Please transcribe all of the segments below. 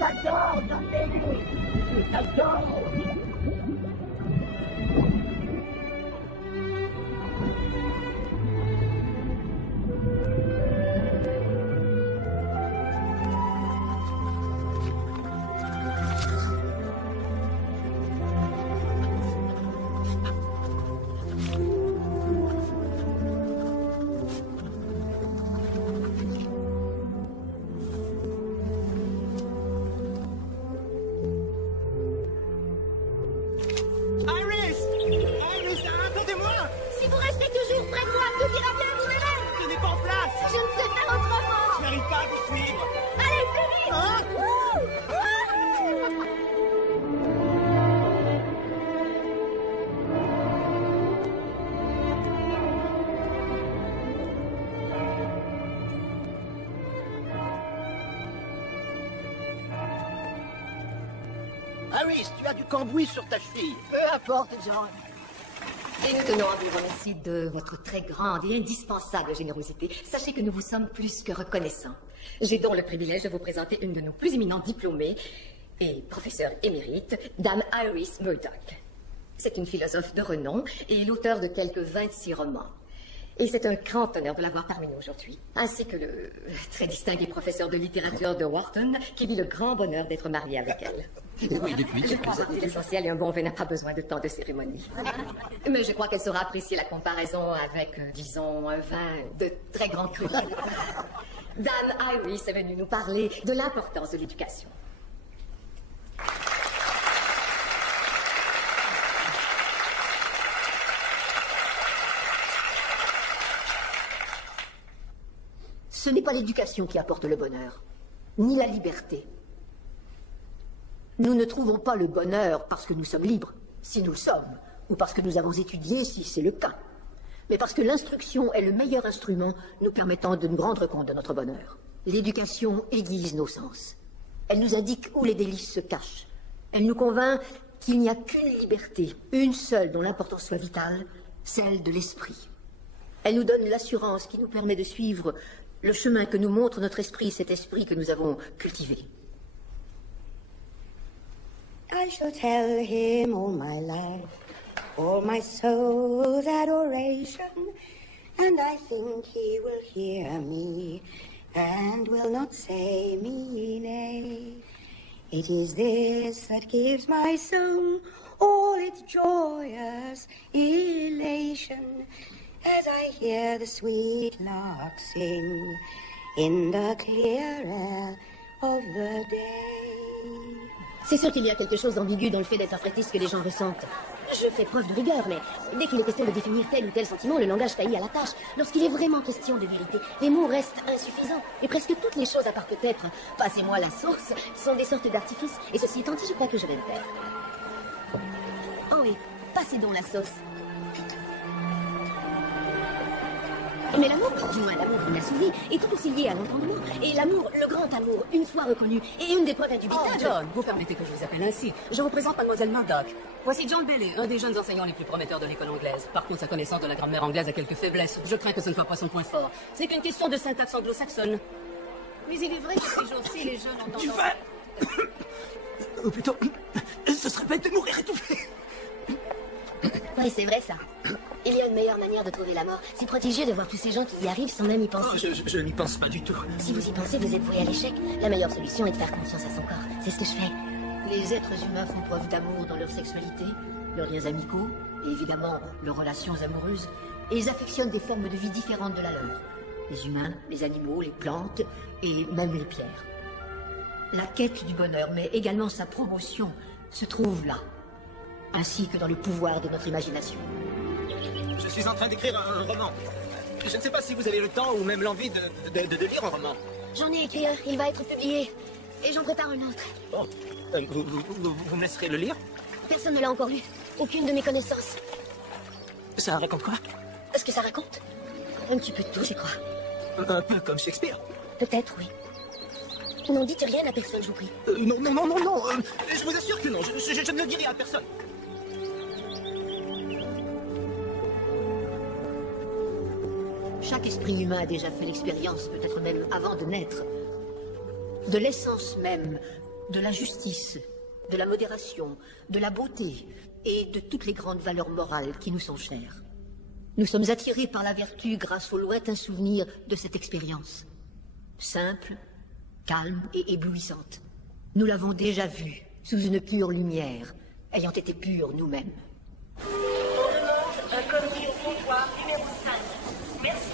t'adore, Dudley. Je t'adore. Iris, tu as du cambouis sur ta cheville. Peu importe, John. Et nous tenons à vous remercier de votre très grande et indispensable générosité. Sachez que nous vous sommes plus que reconnaissants. J'ai donc le privilège de vous présenter une de nos plus éminentes diplômées et professeure émérite, Dame Iris Murdoch. C'est une philosophe de renom et l'auteur de quelques 26 romans. Et c'est un grand honneur de l'avoir parmi nous aujourd'hui, ainsi que le très distingué professeur de littérature de Wharton, qui vit le grand bonheur d'être marié avec elle. Oui, depuis Je crois que l'essentiel et un bon vin n'a pas besoin de tant de cérémonie. Mais je crois qu'elle saura apprécier la comparaison avec, disons, un vin de très grande cru. Dame Iris est venue nous parler de l'importance de l'éducation. Ce n'est pas l'éducation qui apporte le bonheur, ni la liberté. Nous ne trouvons pas le bonheur parce que nous sommes libres, si nous le sommes, ou parce que nous avons étudié, si c'est le cas, mais parce que l'instruction est le meilleur instrument nous permettant de nous rendre compte de notre bonheur. L'éducation aiguise nos sens. Elle nous indique où les délices se cachent. Elle nous convainc qu'il n'y a qu'une liberté, une seule dont l'importance soit vitale, celle de l'esprit. Elle nous donne l'assurance qui nous permet de suivre le chemin que nous montre notre esprit, cet esprit que nous avons cultivé. I shall tell him all my life, all my soul's adoration, and I think he will hear me, and will not say me nay. It is this that gives my soul all its joyous elation, as I hear the sweet lark sing in the clear air of the day. C'est sûr qu'il y a quelque chose d'ambigu dans le fait d'interpréter ce que les gens ressentent. Je fais preuve de rigueur, mais dès qu'il est question de définir tel ou tel sentiment, le langage faillit à la tâche. Lorsqu'il est vraiment question de vérité, les mots restent insuffisants. Et presque toutes les choses, à part peut-être « passez-moi la sauce », sont des sortes d'artifices. Et ceci étant dit, je crois que je vais le faire. Oh oui, passez donc la sauce. Mais l'amour, du moins l'amour inassouvi, est tout aussi lié à l'entendement. Et l'amour, le grand amour, une fois reconnu, est une des preuves indubitables. Oh, John, vous permettez que je vous appelle ainsi. Je vous présente Mademoiselle Murdoch. Voici John Bailey, un des jeunes enseignants les plus prometteurs de l'école anglaise. Par contre, sa connaissance de la grammaire anglaise a quelques faiblesses. Je crains que ce ne soit pas son point fort. C'est qu'une question de syntaxe anglo-saxonne. Mais il est vrai que ces jours-ci, les jeunes ont tendance... Tu vas... Oh putain, ce serait bête de mourir étouffé. Oui, c'est vrai ça. Il y a une meilleure manière de trouver la mort. C'est prodigieux de voir tous ces gens qui y arrivent sans même y penser. Oh, je n'y pense pas du tout. Si vous y pensez, vous êtes voué à l'échec. La meilleure solution est de faire confiance à son corps. C'est ce que je fais. Les êtres humains font preuve d'amour dans leur sexualité, leurs liens amicaux, et évidemment leurs relations amoureuses, et ils affectionnent des formes de vie différentes de la leur. Les humains, les animaux, les plantes, et même les pierres. La quête du bonheur, mais également sa promotion, se trouve là, ainsi que dans le pouvoir de notre imagination. Je suis en train d'écrire un roman. Je ne sais pas si vous avez le temps ou même l'envie de lire un roman. J'en ai écrit un, il va être publié. Et j'en prépare un autre. Oh, vous me laisserez le lire? Personne ne l'a encore lu. Aucune de mes connaissances. Ça raconte quoi? Ce que ça raconte? Un petit peu de tout, je crois. Un peu comme Shakespeare? Peut-être, oui. N'en dites rien à personne, je vous prie. Non, je vous assure que non, je ne le dirai à personne. Chaque esprit humain a déjà fait l'expérience, peut-être même avant de naître, de l'essence même de la justice, de la modération, de la beauté et de toutes les grandes valeurs morales qui nous sont chères. Nous sommes attirés par la vertu grâce au lointain souvenir de cette expérience. Simple, calme et éblouissante. Nous l'avons déjà vue sous une pure lumière, ayant été purs nous-mêmes. Un commis au comptoir numéro 5. Merci.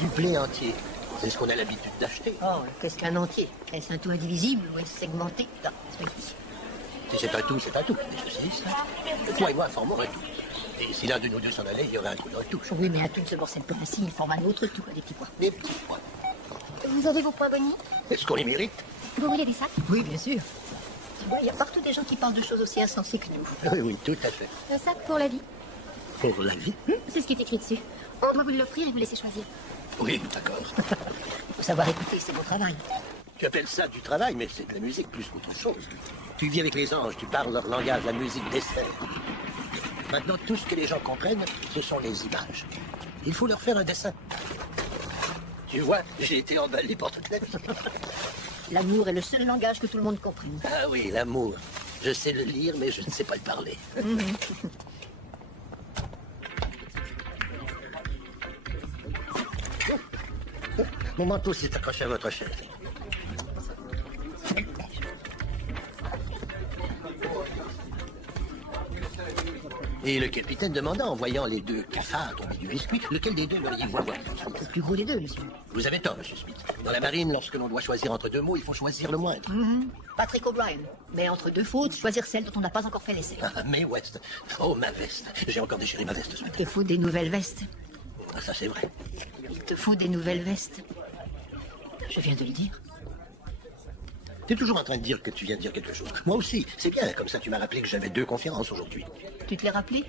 Du blé entier. C'est ce qu'on a l'habitude d'acheter. Oh, qu'est-ce qu'un entier? Est-ce un tout indivisible ou est-ce segmenté? Non, Si c'est un tout, c'est un tout. Mais je sais ça. Toi et moi formons un tout. Et si l'un de nous deux s'en allait, il y aurait un trou dans le tout. Oui, mais un tout ne se morcelle pas ainsi, il forme un autre tout, des petits pois. Des petits pois. Vous avez vos points bonnies? Est-ce qu'on les mérite? Vous voulez des sacs? Oui, bien sûr. Il y a partout des gens qui parlent de choses aussi insensées que nous. Oui, oui, tout à fait. Un sac pour la vie. Pour la vie? C'est ce qui est écrit dessus. On doit vous l'offrir et vous laisser choisir. Oui, d'accord. Il faut savoir écouter, c'est mon travail. Tu appelles ça du travail, mais c'est de la musique plus qu'autre chose. Tu vis avec les anges, tu parles leur langage, la musique dessert. Maintenant, tout ce que les gens comprennent, ce sont les images. Il faut leur faire un dessin. Tu vois, j'ai été emballé pour toute la vie. L'amour est le seul langage que tout le monde comprenne. Ah oui, l'amour. Je sais le lire, mais je ne sais pas le parler. Mon manteau s'est accroché à votre chaise. Et le capitaine demanda, en voyant les deux cafards tomber du biscuit, lequel des deux l'auriez-vous avoir? Le plus gros des deux, monsieur. Vous avez tort, monsieur Smith. Dans la marine, lorsque l'on doit choisir entre deux mots, il faut choisir le moindre. Patrick O'Brien. Mais entre deux fautes, choisir celle dont on n'a pas encore fait l'essai. Ah, mais West. Oh, ma veste. J'ai encore déchiré ma veste ce Il matin. te faut des nouvelles vestes. Ah, ça, c'est vrai. Il te faut des nouvelles vestes. Je viens de le dire. Tu es toujours en train de dire que tu viens de dire quelque chose. Moi aussi. C'est bien, comme ça tu m'as rappelé que j'avais 2 conférences aujourd'hui. Tu te l'es rappelé?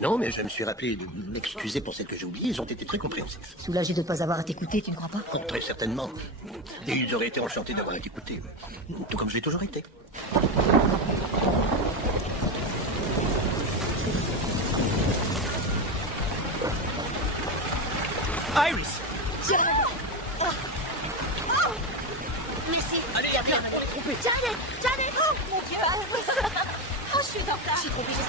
Non, mais je me suis rappelé de m'excuser pour celles que j'ai oubliées. Ils ont été très compréhensifs. Soulagé de ne pas avoir à t'écouter, tu ne crois pas? Oh, très certainement. Et ils auraient été enchantés d'avoir été écoutés. Tout comme je l'ai toujours été. Iris! Merci. Allez, viens, on est trompé. Janet! Janet! Oh, mon Dieu! Oh, je suis en retard. J'ai trompé juste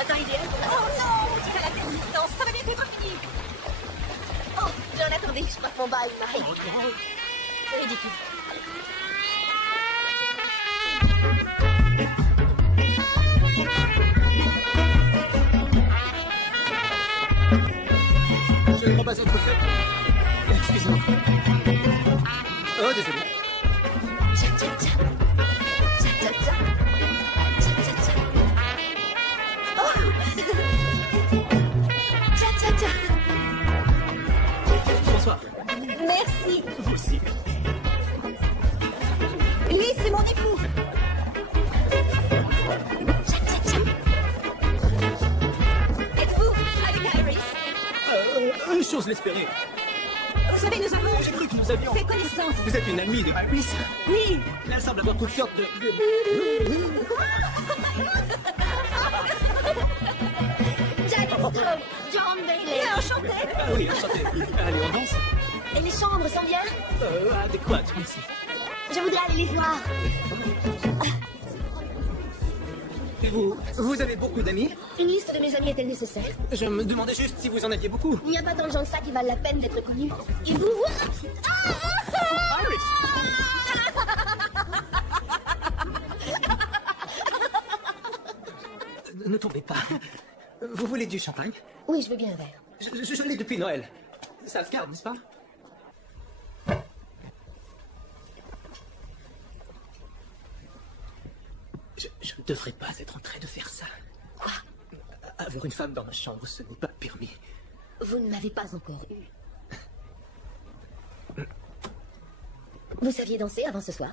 un temps idéal pour la... Oh non! On dirait la persistance. Ça va bientôt être fini. Oh, John, attendez, je crois que mon bas m'arrive. C'est ridicule. Je ne crois pas être fait. Excusez-moi. Oh, désolé. Tcha, tcha, tcha. Tcha, tcha, tcha. Tcha, tcha, tcha. Oh! Tcha, tcha, tcha. Bonsoir. Merci. Vous aussi. Lui, c'est mon époux. Tcha, tcha, tcha. Êtes-vous avec Iris? J'ose l'espérer. Vous savez, nous avons J'ai cru que nous avions... fait connaissance. Vous êtes une amie de Iris. Oui. Elle semble avoir toutes sortes de... Janet Stone, John Bailey. Enchanté. Ah oui, enchanté. Allez, on danse. Et les chambres sont bien? Adéquate, merci. Je voudrais aller les voir. Vous avez beaucoup d'amis? Une liste de mes amis est-elle nécessaire? Je me demandais juste si vous en aviez beaucoup. Il n'y a pas tant de gens que ça qui valent la peine d'être connus. Et vous? Iris! Ne tombez pas. Vous voulez du champagne? Oui, je veux bien un verre. Je l'ai depuis Noël. Ça se garde, n'est-ce pas? Je ne devrais pas être en train de faire ça. Quoi? Avoir une femme dans ma chambre, ce n'est pas permis. Vous ne m'avez pas encore eu. Vous saviez danser avant ce soir?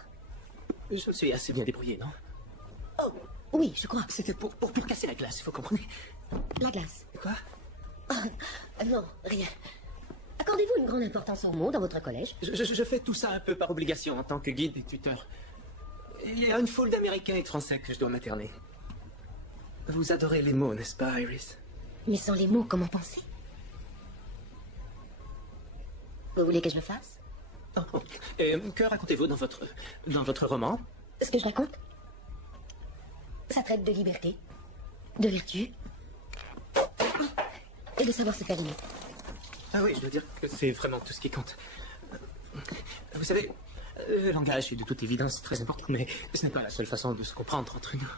Je me suis assez bien débrouillé, non? Oh, oui, je crois. C'était pour casser la glace, vous comprenez? La glace. Quoi? Non, rien. Accordez-vous une grande importance aux mots dans votre collège? Je fais tout ça un peu par obligation en tant que guide et tuteur. Il y a une foule d'Américains et de Français que je dois materner. Vous adorez les mots, n'est-ce pas, Iris? Mais sans les mots, comment penser? Vous voulez que je le fasse? Oh. Et que racontez-vous dans votre roman? Ce que je raconte? Ça traite de liberté, de vertu et de savoir se faire aimer. Ah oui, je dois dire que c'est vraiment tout ce qui compte. Vous savez, le langage est de toute évidence très important, mais ce n'est pas la seule façon de se comprendre entre nous.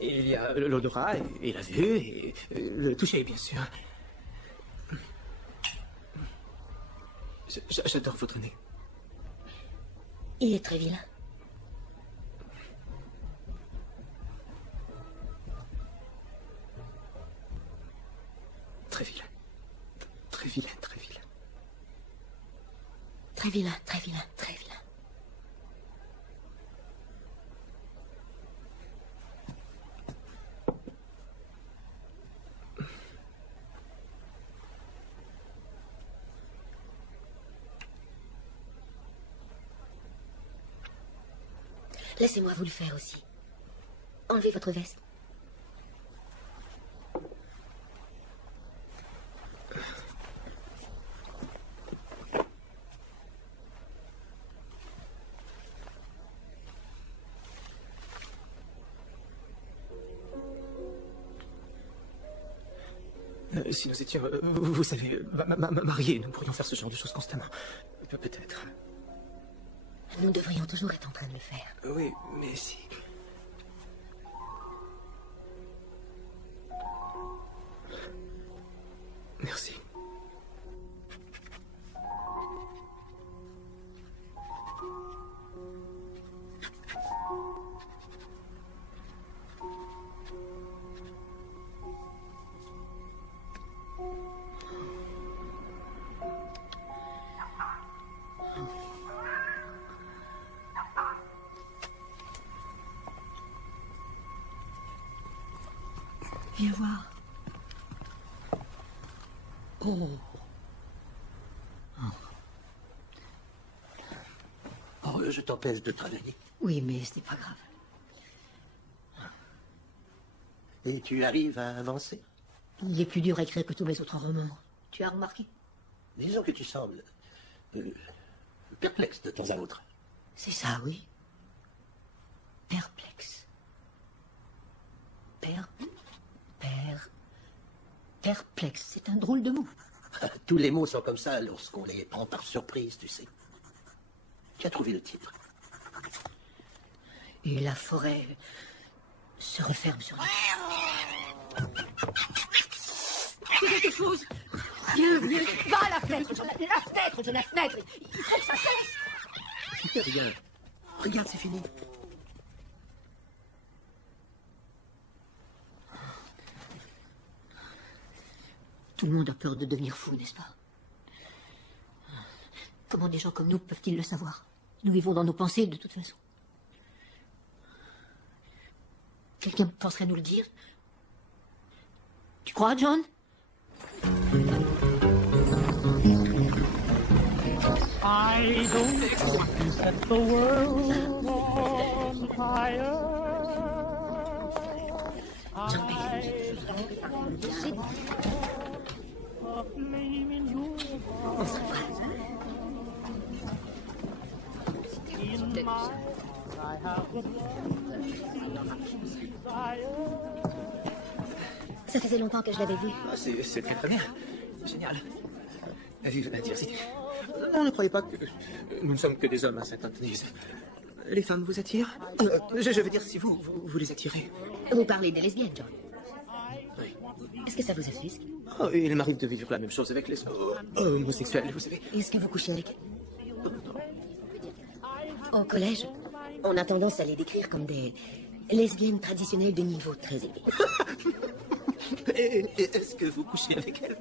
Il y a l'odorat et la vue et le toucher, bien sûr. J'adore votre nez. Il est très vilain. Très vilain. Très vilain, très vilain. Très vilain, très vilain, très vilain. Laissez-moi vous le faire aussi. Enlevez votre veste. Si nous étions, vous savez, mariés, nous pourrions faire ce genre de choses constamment. Peut-être. Nous devrions toujours être en train de le faire. Oui, mais si... Merci. Viens voir. Oh. Oh, je t'empêche de travailler. Oui, mais ce n'est pas grave. Et tu arrives à avancer? Il est plus dur à écrire que tous mes autres romans. Tu as remarqué? Disons que tu sembles perplexe de temps à autre. C'est ça, oui. Perplexe. Perplexe, c'est un drôle de mot. Tous les mots sont comme ça lorsqu'on les prend par surprise, tu sais. Tu as trouvé le titre. Et la forêt se referme sur nous. Fais quelque chose. Viens, va à la fenêtre, John, la fenêtre. Il faut que ça cesse. Tu fais rien. Regarde, c'est fini. Tout le monde a peur de devenir fou, n'est-ce pas? Comment des gens comme nous peuvent-ils le savoir? Nous vivons dans nos pensées de toute façon. Quelqu'un penserait nous le dire? Tu crois, John? I don't set the world on fire. John Bailey. On s'embrasse. Ça faisait longtemps que je l'avais vu. Ah, c'est très bien. Génial. Vive la diversité. Non, ne croyez pas que nous ne sommes que des hommes à Saint-Anthony. Les femmes vous attirent? Je veux dire, si vous les attirez. Vous parlez des lesbiennes, John. Oui. Est-ce que ça vous offusque? Oh, il m'arrive de vivre la même chose avec les homosexuels, vous savez. Est-ce que vous couchez avec elles? Au collège, on a tendance à les décrire comme des lesbiennes traditionnelles de niveau très élevé. Et est-ce que vous couchez avec elles?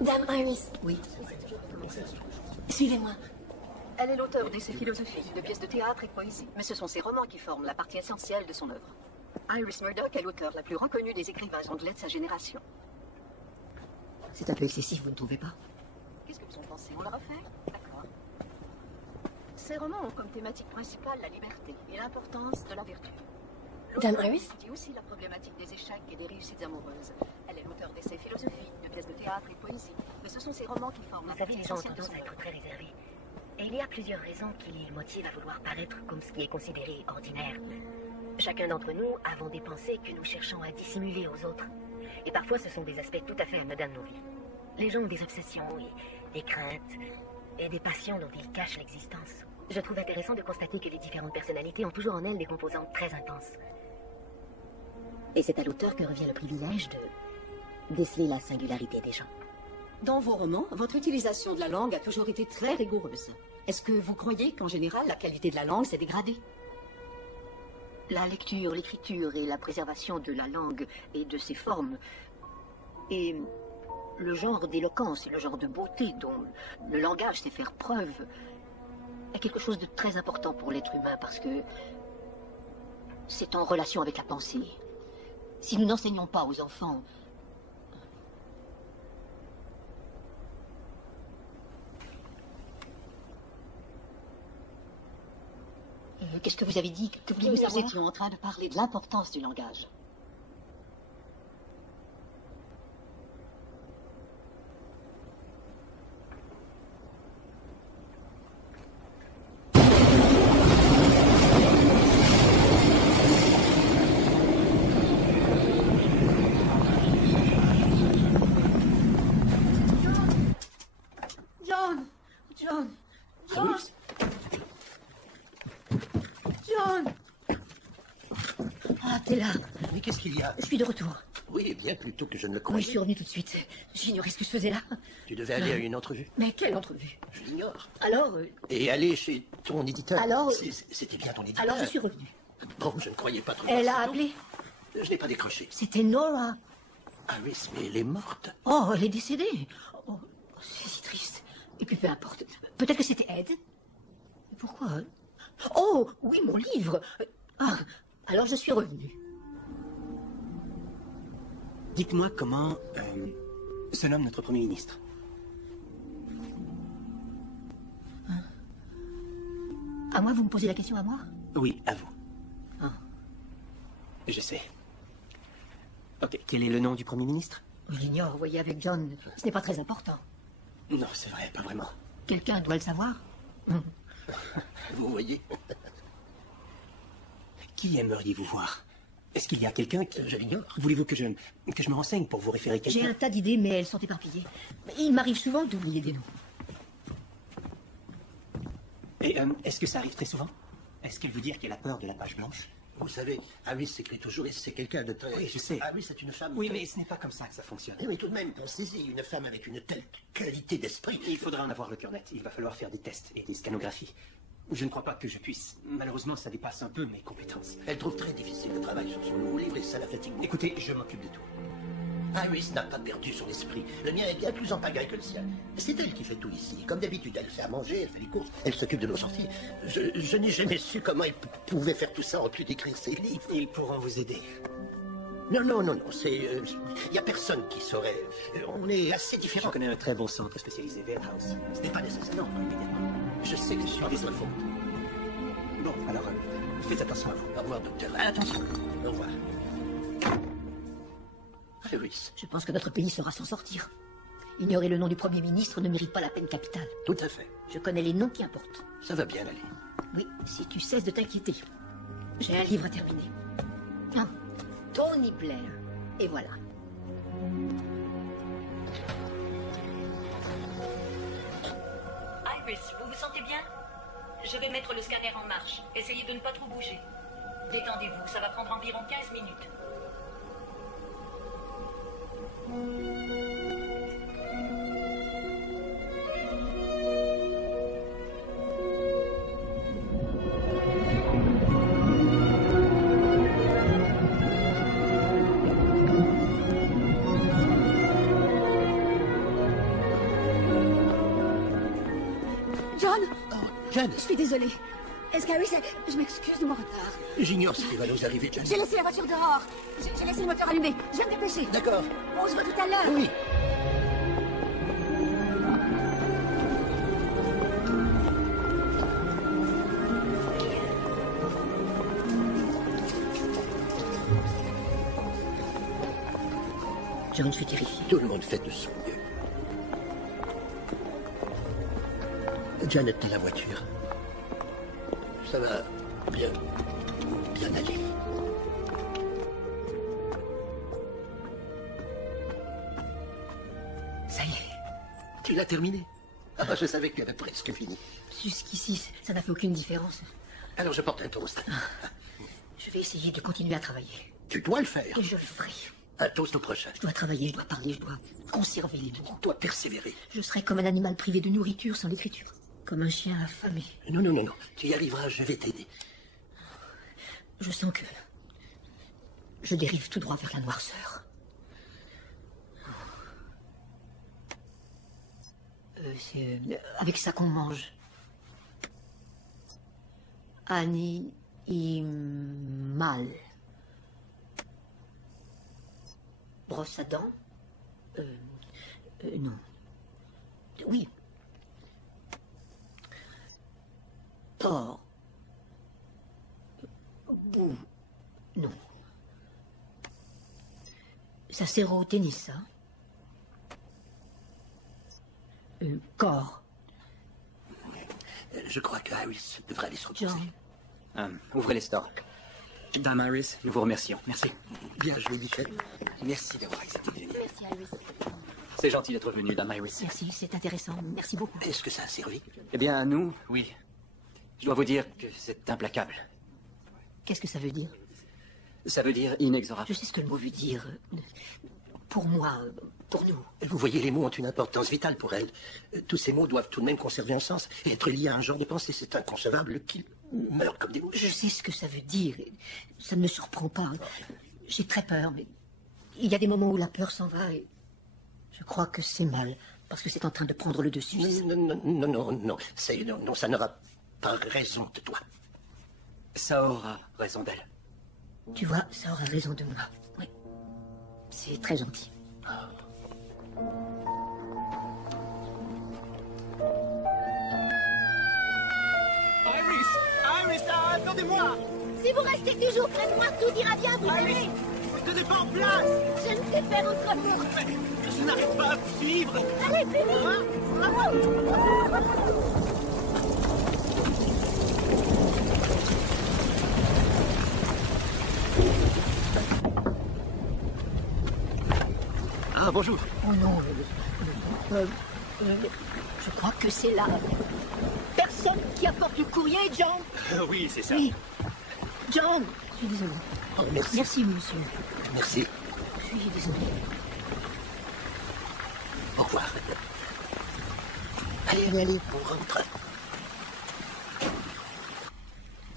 Dame Iris. Oui. Suivez-moi. Elle est l'auteure d'essais philosophiques, de pièces de théâtre et de poésie. Mais ce sont ses romans qui forment la partie essentielle de son œuvre. Iris Murdoch est l'auteure la plus reconnue des écrivains anglais de sa génération. C'est un peu excessif, vous ne trouvez pas? Qu'est-ce que vous en pensez? On le refait? D'accord. Ces romans ont comme thématique principale la liberté et l'importance de la vertu. Dame Iris? Dit aussi la problématique des échecs et des réussites amoureuses. Elle est l'auteure d'essais philosophiques, de pièces de théâtre et de poésie. Mais ce sont ces romans qui forment la Vous savez, partie les gens ont essentielle de tendance son à être œuvre. très réservés. Et il y a plusieurs raisons qui les motivent à vouloir paraître comme ce qui est considéré ordinaire. Chacun d'entre nous avons des pensées que nous cherchons à dissimuler aux autres. Et parfois, ce sont des aspects tout à fait anodins de nos vies. Les gens ont des obsessions et des craintes et des passions dont ils cachent l'existence. Je trouve intéressant de constater que les différentes personnalités ont toujours en elles des composantes très intenses. Et c'est à l'auteur que revient le privilège de déceler la singularité des gens. Dans vos romans, votre utilisation de la langue a toujours été très rigoureuse. Est-ce que vous croyez qu'en général, la qualité de la langue s'est dégradée? La lecture, l'écriture et la préservation de la langue et de ses formes et le genre d'éloquence et le genre de beauté dont le langage sait faire preuve est quelque chose de très important pour l'être humain parce que c'est en relation avec la pensée. Si nous n'enseignons pas aux enfants qu'est-ce que vous avez dit? Que vouliez-vous Nous savoir? étions en train de parler de l'importance du langage. John! John! John! John! Ah, t'es là. Mais qu'est-ce qu'il y a? Je suis de retour. Oui, bien plus tôt que je ne le Oui, croyais. je suis revenu tout de suite. J'ignorais ce que je faisais là. Tu devais aller à une entrevue. Mais quelle entrevue? Je l'ignore. Alors, Et aller chez ton éditeur. Alors- C'était bien ton éditeur. alors je suis revenu. Bon, je ne croyais pas trop. Elle a appelé. Je n'ai pas décroché. C'était Nora. Iris, mais elle est morte. Oh, elle est décédée. Oh, c'est si triste. Et puis peu importe. Peut-être que c'était Ed. Pourquoi? Oh, oui, mon livre. Ah, alors je suis revenu. Dites-moi comment se nomme notre Premier ministre. À moi, vous me posez la question à moi? Oui, à vous. Ah. Je sais. Ok, quel est le nom du Premier ministre? Je l'ignore, vous voyez, avec John. Ce n'est pas très important. Non, c'est vrai, pas vraiment. Quelqu'un doit le savoir. Vous voyez? Qui aimeriez-vous voir? Est-ce qu'il y a quelqu'un qui... Je l'ignore. Voulez-vous que je me renseigne pour vous référer J'ai quelqu'un? un tas d'idées, mais elles sont éparpillées. Il m'arrive souvent d'oublier des noms. Et est-ce que ça arrive très souvent? Est-ce qu'elle veut dire qu'elle a peur de la page blanche? Vous savez, Iris s'écrit toujours et c'est quelqu'un de très... Oui, je sais. Iris est une femme... Oui, très- mais ce n'est pas comme ça que ça fonctionne. Mais tout de même, pensez-y, une femme avec une telle qualité d'esprit... Il faudra en avoir le cœur net. Il va falloir faire des tests et des scanographies. Je ne crois pas que je puisse. Malheureusement, ça dépasse un peu mes compétences. Elle trouve très difficile le travail sur son nouveau livre et ça la fatigue. Écoutez, je m'occupe de tout. Iris n'a pas perdu son esprit. Le mien est bien plus en pagaille que le sien. C'est elle qui fait tout ici. Comme d'habitude, elle fait à manger, elle fait les courses, elle s'occupe de nos sorties. Je n'ai jamais su comment elle pouvait faire tout ça en plus d'écrire ses livres. Ils pourront vous aider. Non, c'est... Il n'y a personne qui saurait. On est assez différents. Je connais un très bon centre spécialisé, Warehouse. Ce n'est pas nécessaire, non, immédiatement. Je sais que je suis de votre faute. Bon, alors, faites attention à vous. Au revoir, docteur. Attention. Au revoir. Iris. Je pense que notre pays saura s'en sortir. Ignorer le nom du Premier ministre ne mérite pas la peine capitale. Tout à fait. Je connais les noms qui importent. Ça va bien aller. Oui, si tu cesses de t'inquiéter. J'ai un livre à terminer. Ah, Tony Blair. Et voilà. Iris, vous vous sentez bien? Je vais mettre le scanner en marche. Essayez de ne pas trop bouger. Détendez-vous, ça va prendre environ 15 minutes. John! Oh, Jen! Je suis désolée. Est-ce qu'Iris... Je m'excuse de mon retard. J'ignore ce qui va nous arriver, Jen. J'ai laissé la voiture dehors. J'ai laissé le moteur allumé. Je vais me dépêcher. D'accord. On se voit tout à l'heure. Oui. John, je suis terrifié. Tout le monde fait de son mieux. Janet dans la voiture. Ça va bien aller. Ça y est. Tu l'as terminé? Ah, je savais que tu avais presque fini. Jusqu'ici, ça n'a fait aucune différence. Alors je porte un toast. Je vais essayer de continuer à travailler. Tu dois le faire. Et je le ferai. Un toast au prochain. Je dois travailler, je dois parler, je dois conserver les mots. Tu dois persévérer. Je serai comme un animal privé de nourriture sans l'écriture. Comme un chien affamé. Non. Tu y arriveras, je vais t'aider. Je sens que je dérive tout droit vers la noirceur. C'est avec ça qu'on mange. Animal. Brosse à dents? Non. Oui. Porc. Boue. Non. Ça sert au tennis, ça? Corps. Je crois que Iris devrait aller se reposer. John. Ouvrez les stores. Dame Iris, nous vous remercions. Merci. Bien joué, Michel. Merci d'avoir accepté de venir. Merci, Iris. C'est gentil d'être venu, Dame Iris. Merci, c'est intéressant. Merci beaucoup. Est-ce que ça a servi? Eh bien, nous, oui. Je dois vous dire que c'est implacable. Qu'est-ce que ça veut dire? Ça veut dire inexorable. Je sais ce que le mot veut dire. Pour moi, pour nous. Vous voyez, les mots ont une importance vitale pour elle. Tous ces mots doivent tout de même conserver un sens et être liés à un genre de pensée. C'est inconcevable qu'ils meurent comme des mouches. Je sais ce que ça veut dire. Ça ne me surprend pas. J'ai très peur, mais il y a des moments où la peur s'en va et je crois que c'est mal, parce que c'est en train de prendre le dessus. Non. Ça n'aura pas raison de toi. Ça aura raison d'elle. Tu vois, ça aura raison de moi. Oui. C'est très gentil. Iris, attendez-moi! Si vous restez toujours près de moi, tout ira bien, vous verrez. Vous tenez pas en place! Je ne sais faire autrement. Je n'arrive pas à vous suivre! Allez, plus vite. Ah, bonjour. Oh non. Je crois que c'est la personne qui apporte le courrier, John. Oui, c'est ça. Oui. John, je suis désolée. Oh, merci. Merci, monsieur. Merci. Je suis désolée. Au revoir. Allez, on rentre.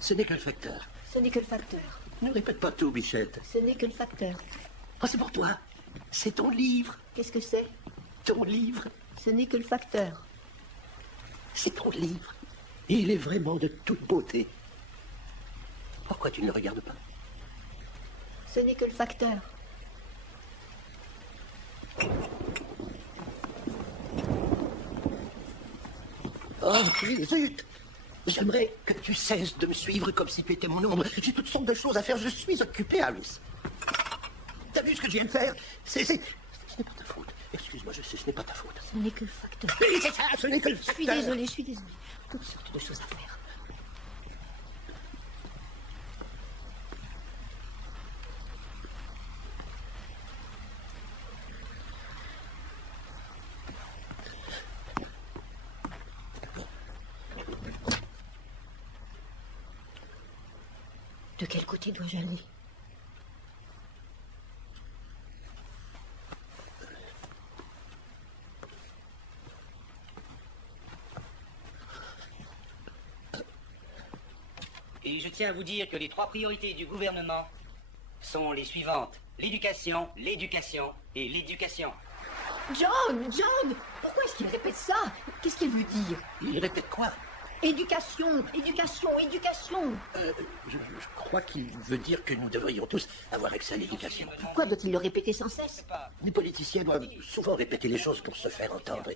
Ce n'est que le facteur. Ce n'est que le facteur. Ne répète pas tout, Bichette. Ce n'est que le facteur. Oh, c'est pour toi. C'est ton livre. Qu'est-ce que c'est? Ton livre. Ce n'est que le facteur. C'est ton livre. Et il est vraiment de toute beauté. Pourquoi tu ne le regardes pas? Ce n'est que le facteur. Oh, zut! J'aimerais que tu cesses de me suivre comme si tu étais mon ombre. J'ai toutes sortes de choses à faire. Je suis occupé, Alice. T'as vu ce que je viens de faire? Ce n'est pas ta faute. Excuse-moi, je sais, ce n'est pas ta faute. Ce n'est que le facteur. Oui, c'est ça, ce n'est que le Je suis facteur. désolée, je suis désolée. Toutes sortes de choses à faire. De quel côté dois-je aller? Et je tiens à vous dire que les 3 priorités du gouvernement sont les suivantes. L'éducation, l'éducation et l'éducation. John! Pourquoi est-ce qu'il répète ça? Qu'est-ce qu'il veut dire? Il répète quoi? Éducation, éducation, éducation. Je crois qu'il veut dire que nous devrions tous avoir accès à l'éducation. Pourquoi doit-il le répéter sans cesse? Les politiciens doivent souvent répéter les choses pour se faire entendre.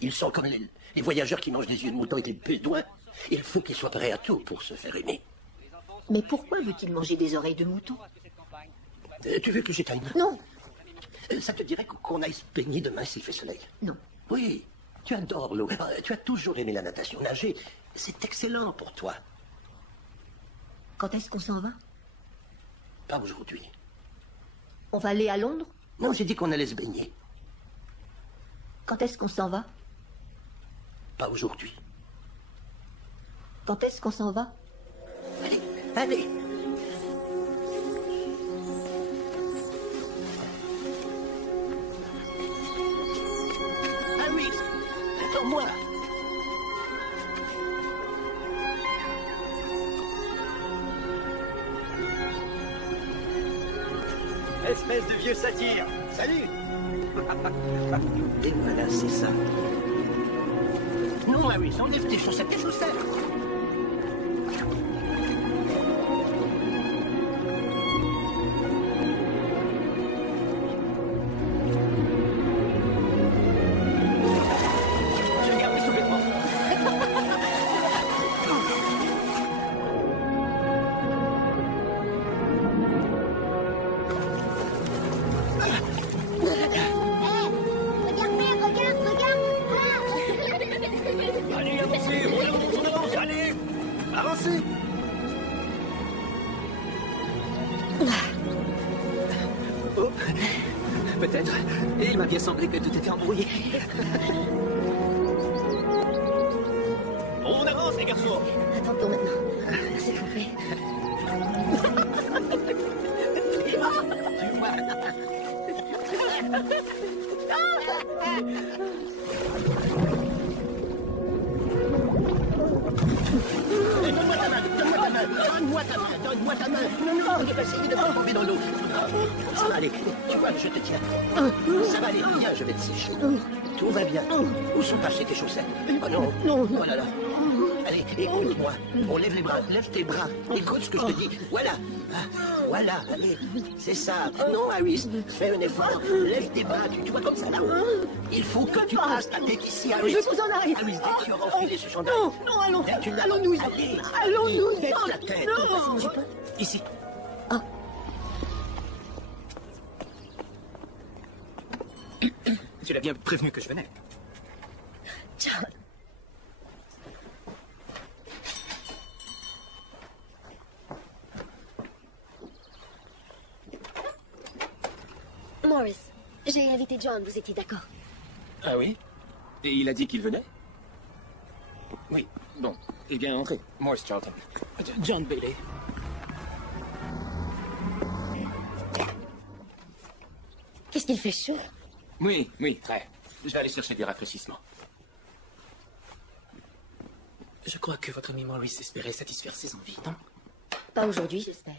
Ils sont comme les voyageurs qui mangent des yeux de mouton avec les bédouins. Il faut qu'ils soient prêts à tout pour se faire aimer. Mais pourquoi veut-il manger des oreilles de mouton? Tu veux que j'éteigne? Non. Ça te dirait qu'on aille se baigner demain s'il fait soleil? Non. Oui, tu adores l'eau. Tu as toujours aimé la natation. Nager, c'est excellent pour toi. Quand est-ce qu'on s'en va? Pas aujourd'hui. On va aller à Londres? Non, j'ai dit qu'on allait se baigner. Quand est-ce qu'on s'en va? Pas aujourd'hui. Quand est-ce qu'on s'en va? Allez, allez. Harry, attends-moi. Espèce de vieux satire. Salut. Et voilà, c'est ça. Non, Harry, enlève tes chaussettes, tes chaussettes. Je garde mes sous-vêtements. Allez, avancez, on avance, allez. Avancez. Oh, peut-être. Et il m'a bien semblé que tout était embrouillé. On avance, les garçons. Attends maintenant. C'est fait. Donne-moi ta main, donne-moi ta main, donne-moi ta main, donne-moi ta main. Non, non, ne pas essayer de pas tomber dans l'eau. Ça va aller, tu vois, je te tiens. Ça va aller, viens, je vais te sécher. Tout va bien. Où sont passées tes chaussettes? Oh non, non, oh là là. Allez, écoute-moi. On lève les bras, lève tes bras. Écoute ce que je te dis. Voilà. Voilà, allez. C'est ça. Non, Harris, fais un effort. Lève tes bras, tu vois comme ça là. Il faut que tu passes ta tête ici, Harris. Je veux qu'on en aille. Harris, dès que tu auras enfilé ce chandail. Non, non, allons. Allons-nous. Allez, Allons-nous. baisse la tête. Non. Ici. Tu l'as bien prévenu que je venais. John. Morris, j'ai invité John, vous étiez d'accord? Ah oui? Et il a dit qu'il venait? Oui. Bon. Eh bien, entrez. Morris Charlton. John Bailey. Qu'est-ce qu'il fait chaud? Oui, oui, très. Je vais aller chercher des rafraîchissements. Je crois que votre ami Morris espérait satisfaire ses envies, non? Pas aujourd'hui, j'espère.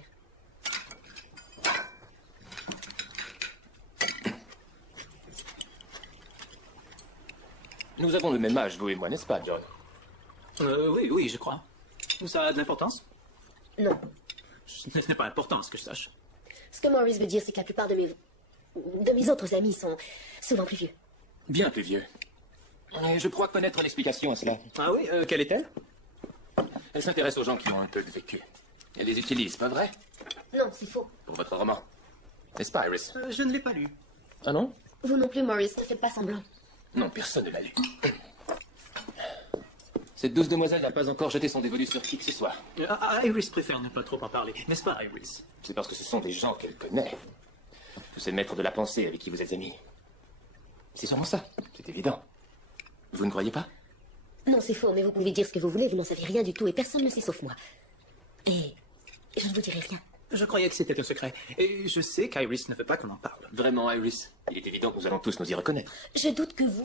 Nous avons le même âge, vous et moi, n'est-ce pas, John? Oui, je crois. Ça a de l'importance? Non. Ce n'est pas important, ce que je sache. Ce que Maurice veut dire, c'est que la plupart de mes autres amis sont souvent plus vieux. Bien plus vieux. Et je crois connaître l'explication à cela. Ah oui, quelle est-elle? Elle s'intéresse aux gens qui ont un peu de vécu. Elle les utilise, pas vrai? Non, c'est faux. Pour votre roman. N'est-ce pas, Iris? Je ne l'ai pas lu. Ah non? Vous non plus, Maurice, ne faites pas semblant. Non, personne ne l'a lu. Cette douce demoiselle n'a pas encore jeté son dévolu sur qui que ce soit. Iris préfère ne pas trop en parler, n'est-ce pas, Iris? C'est parce que ce sont des gens qu'elle connaît. Tous ces maîtres de la pensée avec qui vous êtes amis. C'est sûrement ça, c'est évident. Vous ne croyez pas? Non, c'est faux, mais vous pouvez dire ce que vous voulez, vous n'en savez rien du tout, et personne ne sait sauf moi. Et je ne vous dirai rien. Je croyais que c'était un secret. Et je sais qu'Iris ne veut pas qu'on en parle. Vraiment, Iris? Il est évident que nous allons tous nous y reconnaître. Je doute que vous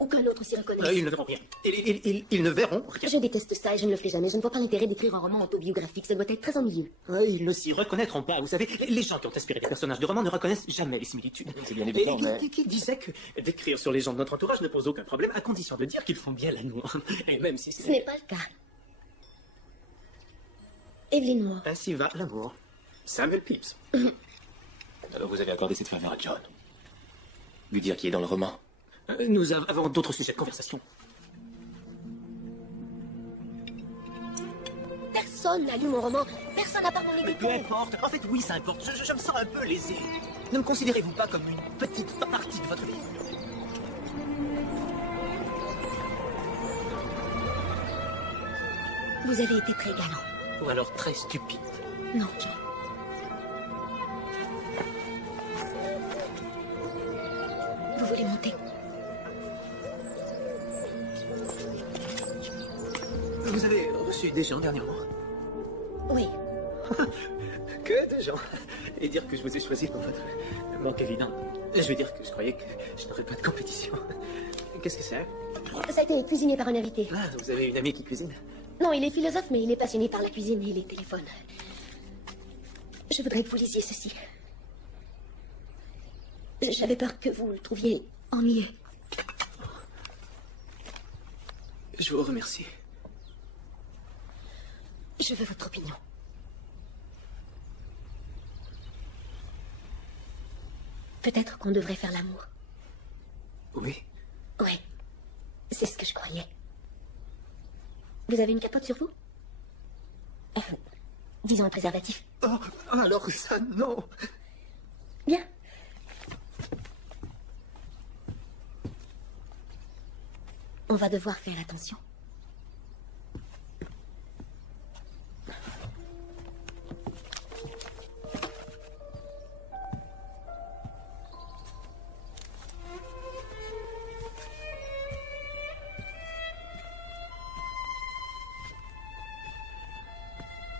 ou qu'un autre s'y reconnaisse. Ils ne verront rien. Ils ne verront rien. Je déteste ça et je ne le ferai jamais. Je ne vois pas l'intérêt d'écrire un roman autobiographique. Ça doit être très ennuyeux. Ils ne s'y reconnaîtront pas. Vous savez, les gens qui ont inspiré des personnages de romans ne reconnaissent jamais les similitudes. C'est bien évident, mais... Qui disait que d'écrire sur les gens de notre entourage ne pose aucun problème, à condition de dire qu'ils font bien l'amour. Et même si Ce n'est pas le cas. Evelyne Moore. Ainsi va l'amour. Samuel Pepys. Alors vous avez accordé cette faveur à John. Lui dire qui est dans le roman. Nous avons d'autres sujets de conversation. Personne n'a lu mon roman. Personne n'a pas mon Mais peu importe. En fait, oui, ça importe. Je me sens un peu lésé. Ne me considérez-vous pas comme une petite partie de votre vie? Vous avez été très galant. Ou alors très stupide. Non, John. Vous voulez monter? Vous avez reçu des gens dernièrement? Oui. Que de gens. Et dire que je vous ai choisi pour votre manque évident. Je veux dire que je croyais que je n'aurais pas de compétition. Qu'est-ce que c'est? Ça a été cuisiné par un invité. Ah, vous avez une amie qui cuisine? Non, il est philosophe, mais il est passionné par la cuisine et les téléphones. Je voudrais que vous lisiez ceci. J'avais peur que vous le trouviez ennuyeux. Je vous remercie. Je veux votre opinion. Peut-être qu'on devrait faire l'amour. Oui. Oui. C'est ce que je croyais. Vous avez une capote sur vous? Disons un préservatif. Oh, alors ça, non. Bien. On va devoir faire attention.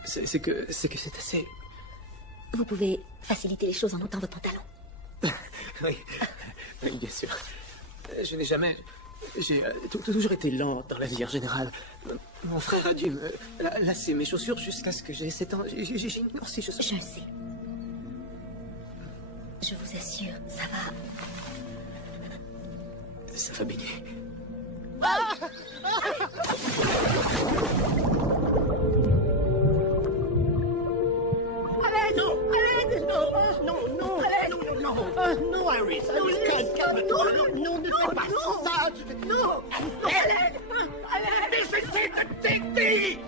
C'est que c'est assez... Vous pouvez faciliter les choses en ôtant votre pantalon. Oui, oui, bien sûr. Je n'ai jamais... J'ai toujours été lent dans la vie en général. Mon frère a dû me lasser mes chaussures jusqu'à ce que j'ai 7 ans. J'ai ignoré ces chaussures. Je sais. Je vous assure, ça va... Ça va baigner. Non, Iris, non, ne fais pas ça. Non, Hélène, mais j'essaie de t'aider.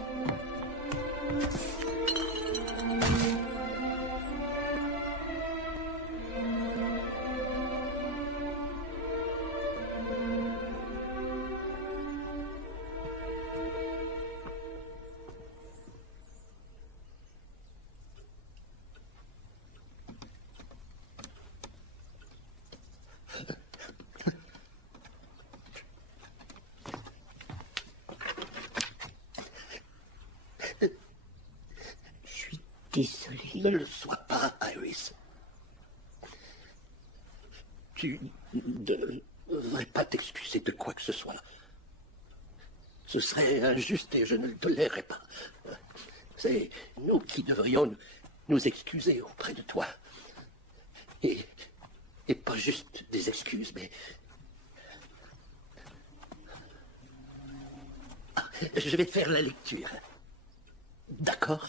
Désolé. Ne le sois pas, Iris. Tu ne devrais pas t'excuser de quoi que ce soit. Ce serait injuste et je ne le tolérerais pas. C'est nous qui devrions nous excuser auprès de toi. Et pas juste des excuses, mais je vais te faire la lecture. D'accord?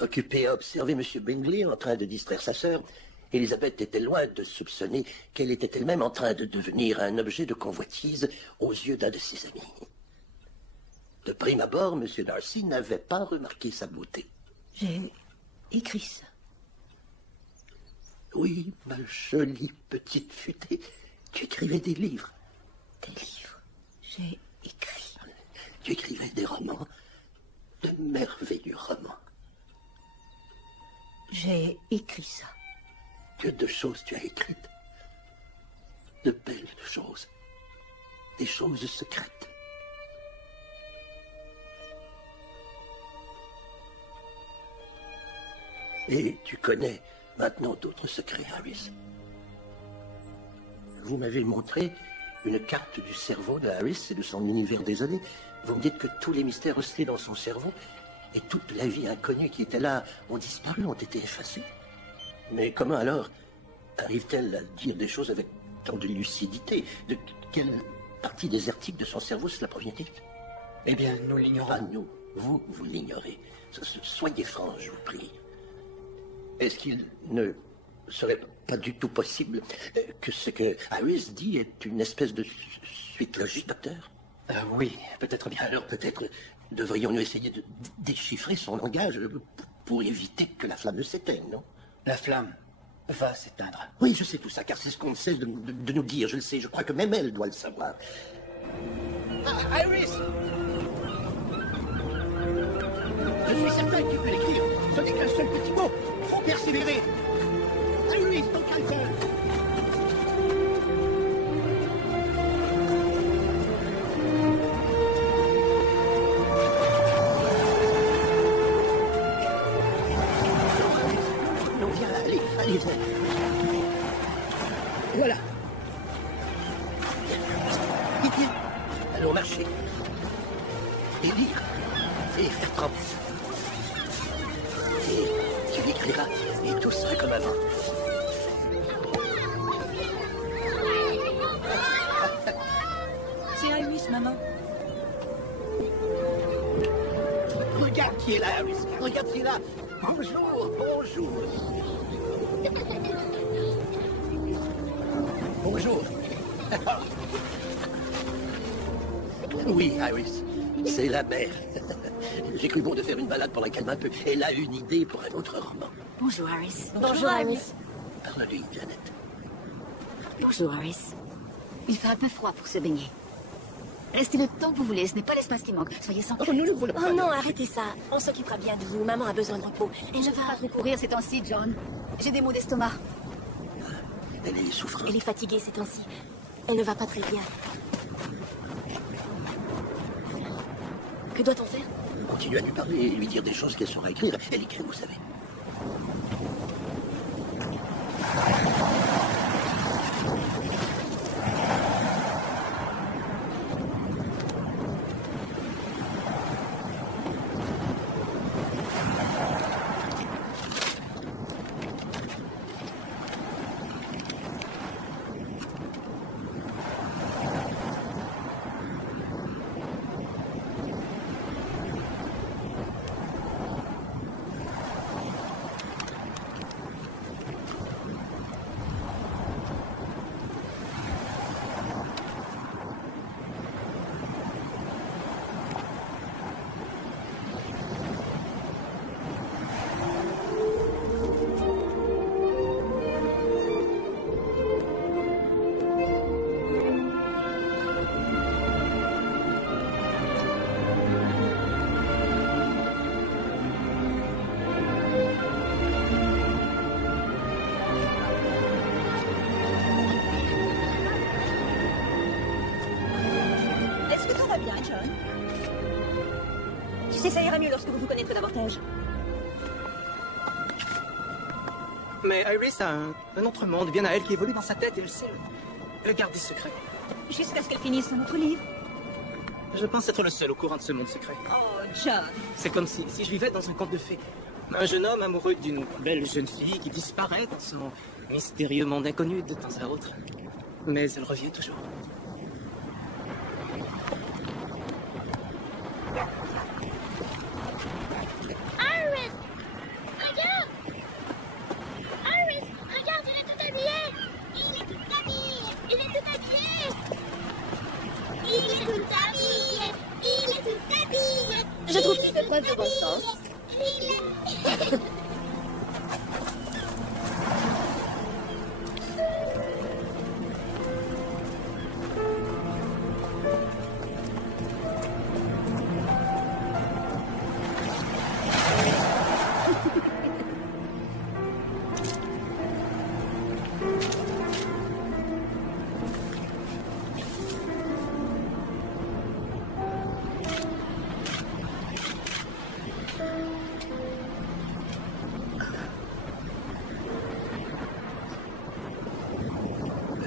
Occupée à observer M. Bingley en train de distraire sa sœur, Elisabeth était loin de soupçonner qu'elle était elle-même en train de devenir un objet de convoitise aux yeux d'un de ses amis. De prime abord, M. Darcy n'avait pas remarqué sa beauté. J'ai écrit ça. Oui, ma jolie petite futée, tu écrivais des livres. Des livres? J'ai écrit. Tu écrivais des romans, de merveilleux romans. J'ai écrit ça. Que de choses tu as écrites. De belles choses. Des choses secrètes. Et tu connais maintenant d'autres secrets, Harris. Vous m'avez montré une carte du cerveau de Harris et de son univers désolé. Vous me dites que tous les mystères recélés dans son cerveau et toute la vie inconnue qui était là ont disparu, ont été effacés. Mais comment alors arrive-t-elle à dire des choses avec tant de lucidité? De quelle partie désertique de son cerveau cela provient-il? Eh bien, nous l'ignorons. Ah, nous, vous l'ignorez. Soyez franc, je vous prie. Est-ce qu'il ne serait pas du tout possible que ce que Harris dit est une espèce de suite logique, docteur? Oui, peut-être bien. Alors peut-être devrions-nous essayer de déchiffrer son langage pour éviter que la flamme ne s'éteigne, non? La flamme va s'éteindre. Oui, je sais tout ça, car c'est ce qu'on cesse de nous dire, je le sais. Je crois que même elle doit le savoir. Ah, Iris! Je suis certain que tu peux l'écrire. Ce n'est qu'un seul petit mot. Il faut persévérer. Iris, ton calvaire! Non, viens, allez, viens. Voilà. Bien. Allons marcher. Et lire. Et faire tremper. Et tu l'écriras. Et tout sera comme avant. C'est Iris, maman. Regarde qui est là, Iris. Regarde qui est là. Bonjour, bonjour. Bonjour. Oui, Iris, c'est la mère. J'ai cru bon de faire une balade pour la calmer un peu. Elle a une idée pour un autre roman. Bonjour, Harris. Bonjour, Harris. Parle-lui, Janet. Bonjour, Harris. Il fait un peu froid pour se baigner. Restez le temps que vous voulez, ce n'est pas l'espace qui manque. Soyez sans crainte. nous ne voulons pas. Oh non, arrêtez ça. On s'occupera bien de vous. Maman a besoin de repos. Et je ne vais pas trop courir ces temps-ci, John. J'ai des maux d'estomac. Elle est souffrante. Elle est fatiguée ces temps-ci. Elle ne va pas très bien. Que doit-on faire? Continue à lui parler et lui dire des choses qu'elle saura écrire. Elle écrit, vous savez. Ça ira mieux lorsque vous vous connaîtrez davantage. Mais Iris a un autre monde bien à elle qui évolue dans sa tête et elle sait le garder secret. Jusqu'à ce qu'elle finisse notre livre. Je pense être le seul au courant de ce monde secret. Oh, John. C'est comme si je vivais dans un conte de fées. Un jeune homme amoureux d'une belle jeune fille qui disparaît dans son mystérieux monde inconnu de temps à autre. Mais elle revient toujours. Iris! Regarde! Iris! Regarde, il est tout habillé! Il est tout habillé! Il est tout habillé! Il est tout habillé! Il est tout habillé! Je trouve qu'il fait preuve de bon sens.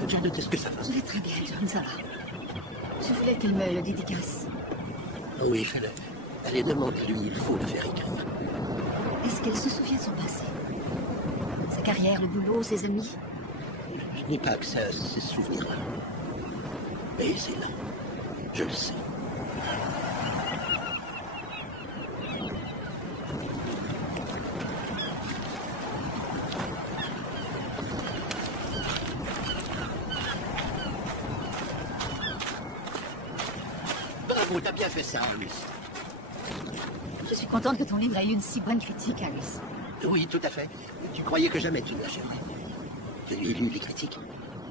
Janet, est-ce que ça va? Je vais très bien, John, ça va. Je voulais qu'elle me le dédicace. Oui, fais-le. Allez, demande-lui, il faut le faire écrire. Est-ce qu'elle se souvient de son passé? Sa carrière, le boulot, ses amis? Je n'ai pas accès à ces souvenirs-là. Mais c'est là. Je le sais. Bravo, t'as bien fait ça, Iris. Je suis contente que ton livre ait eu une si bonne critique, Iris. Oui, tout à fait. Tu croyais que jamais tu ne l'achèverais. Je t'ai lu les critiques.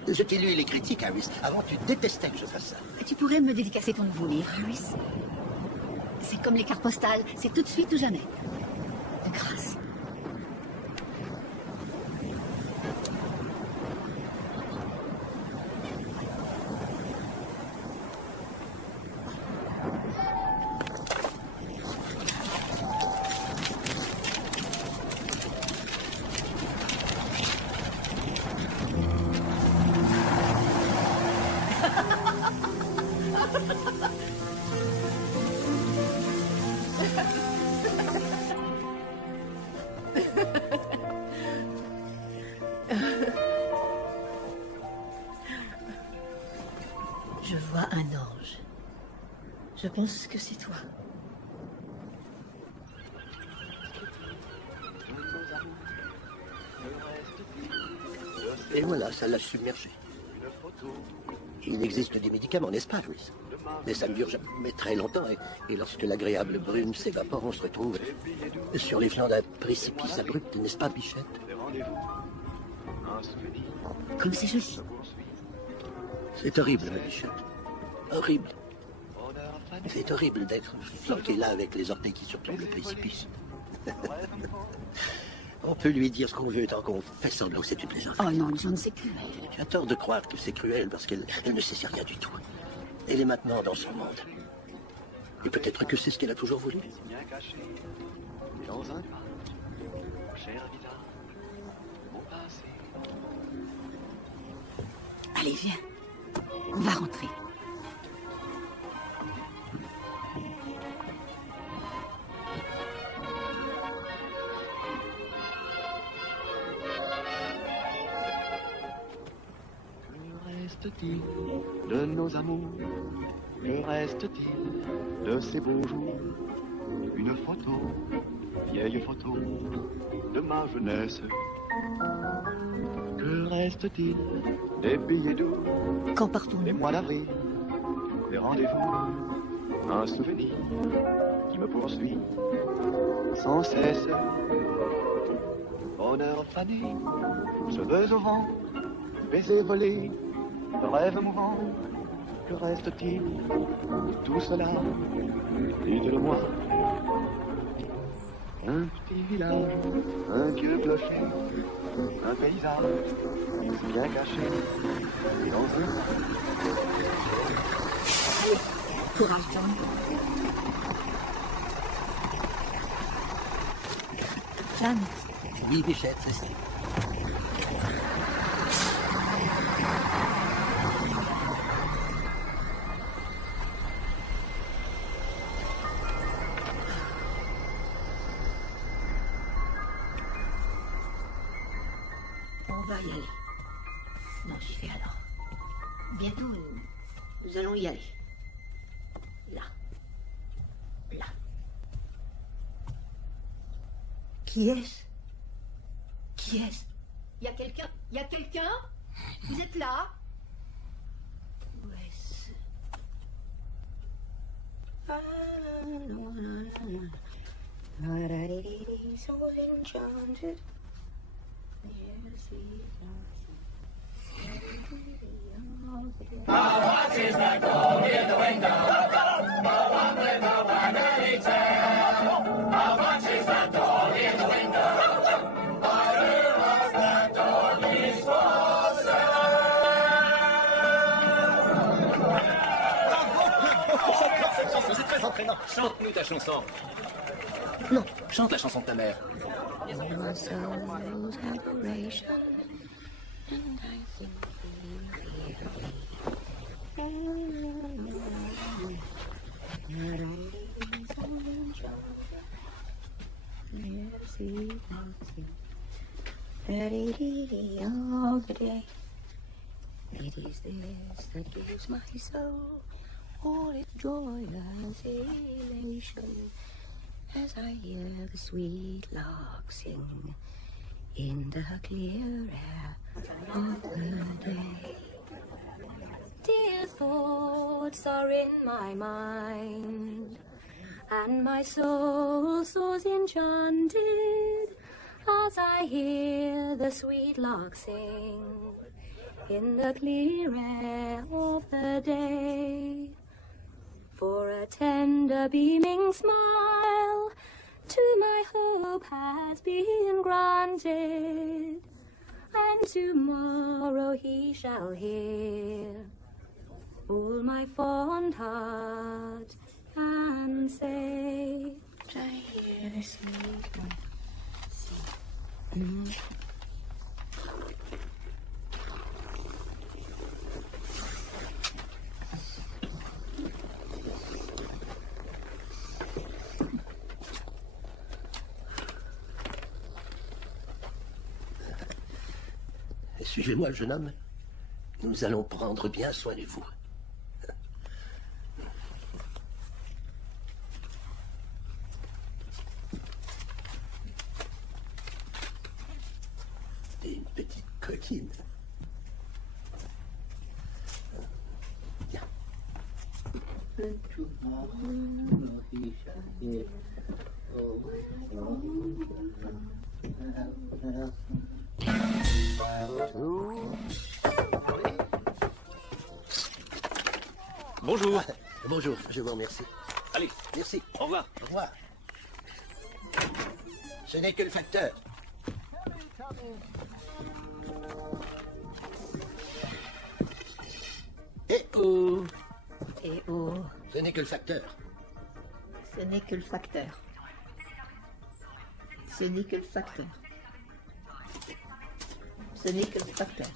Je t'ai lu les critiques, Iris. Avant, tu détestais que je fasse ça. Tu pourrais me dédicacer ton nouveau livre, Iris? C'est comme les cartes postales, c'est tout de suite ou jamais. De grâce. Je vois un ange. Je pense que c'est toi. Et voilà, ça l'a submergé. Il existe des médicaments, n'est-ce pas, Iris? Mais ça ne dure jamais très longtemps, et lorsque l'agréable brume s'évapore, on se retrouve sur les flancs d'un précipice abrupt, n'est-ce pas, Bichette? Comme c'est joli. C'est horrible, ma Bichette. Horrible. C'est horrible d'être flanqué là avec les orteils qui surplombent le précipice. On peut lui dire ce qu'on veut tant qu'on fait semblant que c'est une plaisanterie. Oh non, John, c'est cruel. Tu as tort de croire que c'est cruel parce qu'elle ne sait rien du tout. Elle est maintenant dans son monde. Et peut-être que c'est ce qu'elle a toujours voulu. Allez, viens. On va rentrer. Reste-t-il de nos amours? Que reste-t-il de ces beaux jours? Une photo, vieille photo de ma jeunesse. Que reste-t-il des billets doux? Quand partons-nous? Les mois d'avril, les rendez-vous, un souvenir qui me poursuit sans cesse. Bonheur fané, cheveux au vent, baisers volés, rêves mouvants. Que reste-t-il de tout cela? Dites-le-moi. Un petit village, un vieux clocher, un paysage bien caché. Et dans un... Allez, courage, John. John. Oui, Bichette, c'est ça. va y aller. Non, j'y vais alors. Bientôt, nous allons y aller. Là. Là. Qui est-ce? Qui est-ce? Il y a quelqu'un? Il y a quelqu'un? Vous êtes là? Où est-ce? So enchanted. How much is that gold in the window? The one with the waggly tail. How much is that dog in the window? By who was that doggy's for sale? C'est très entraînant. Chante-nous ta chanson. Non. Chante la chanson de ta mère. My soul's adoration, and I think of the day. It is this that gives my soul all its joy and elation, as I hear the sweet lark sing in the clear air of the day. Dear thoughts are in my mind, and my soul soars enchanted as I hear the sweet lark sing in the clear air of the day. For a tender beaming smile to my hope has been granted, and tomorrow he shall hear all my fond heart can say. I hear the sweet one. Suivez-moi, jeune homme. Nous allons prendre bien soin de vous. Et une petite coquine. Viens. Bonjour. Bonjour, je vous remercie. Allez, merci. Au revoir. Au revoir. Ce n'est que le facteur. Eh oh! Eh oh! Ce n'est que le facteur. Ce n'est que le facteur. Ce n'est que le facteur. Ce n'est que le facteur.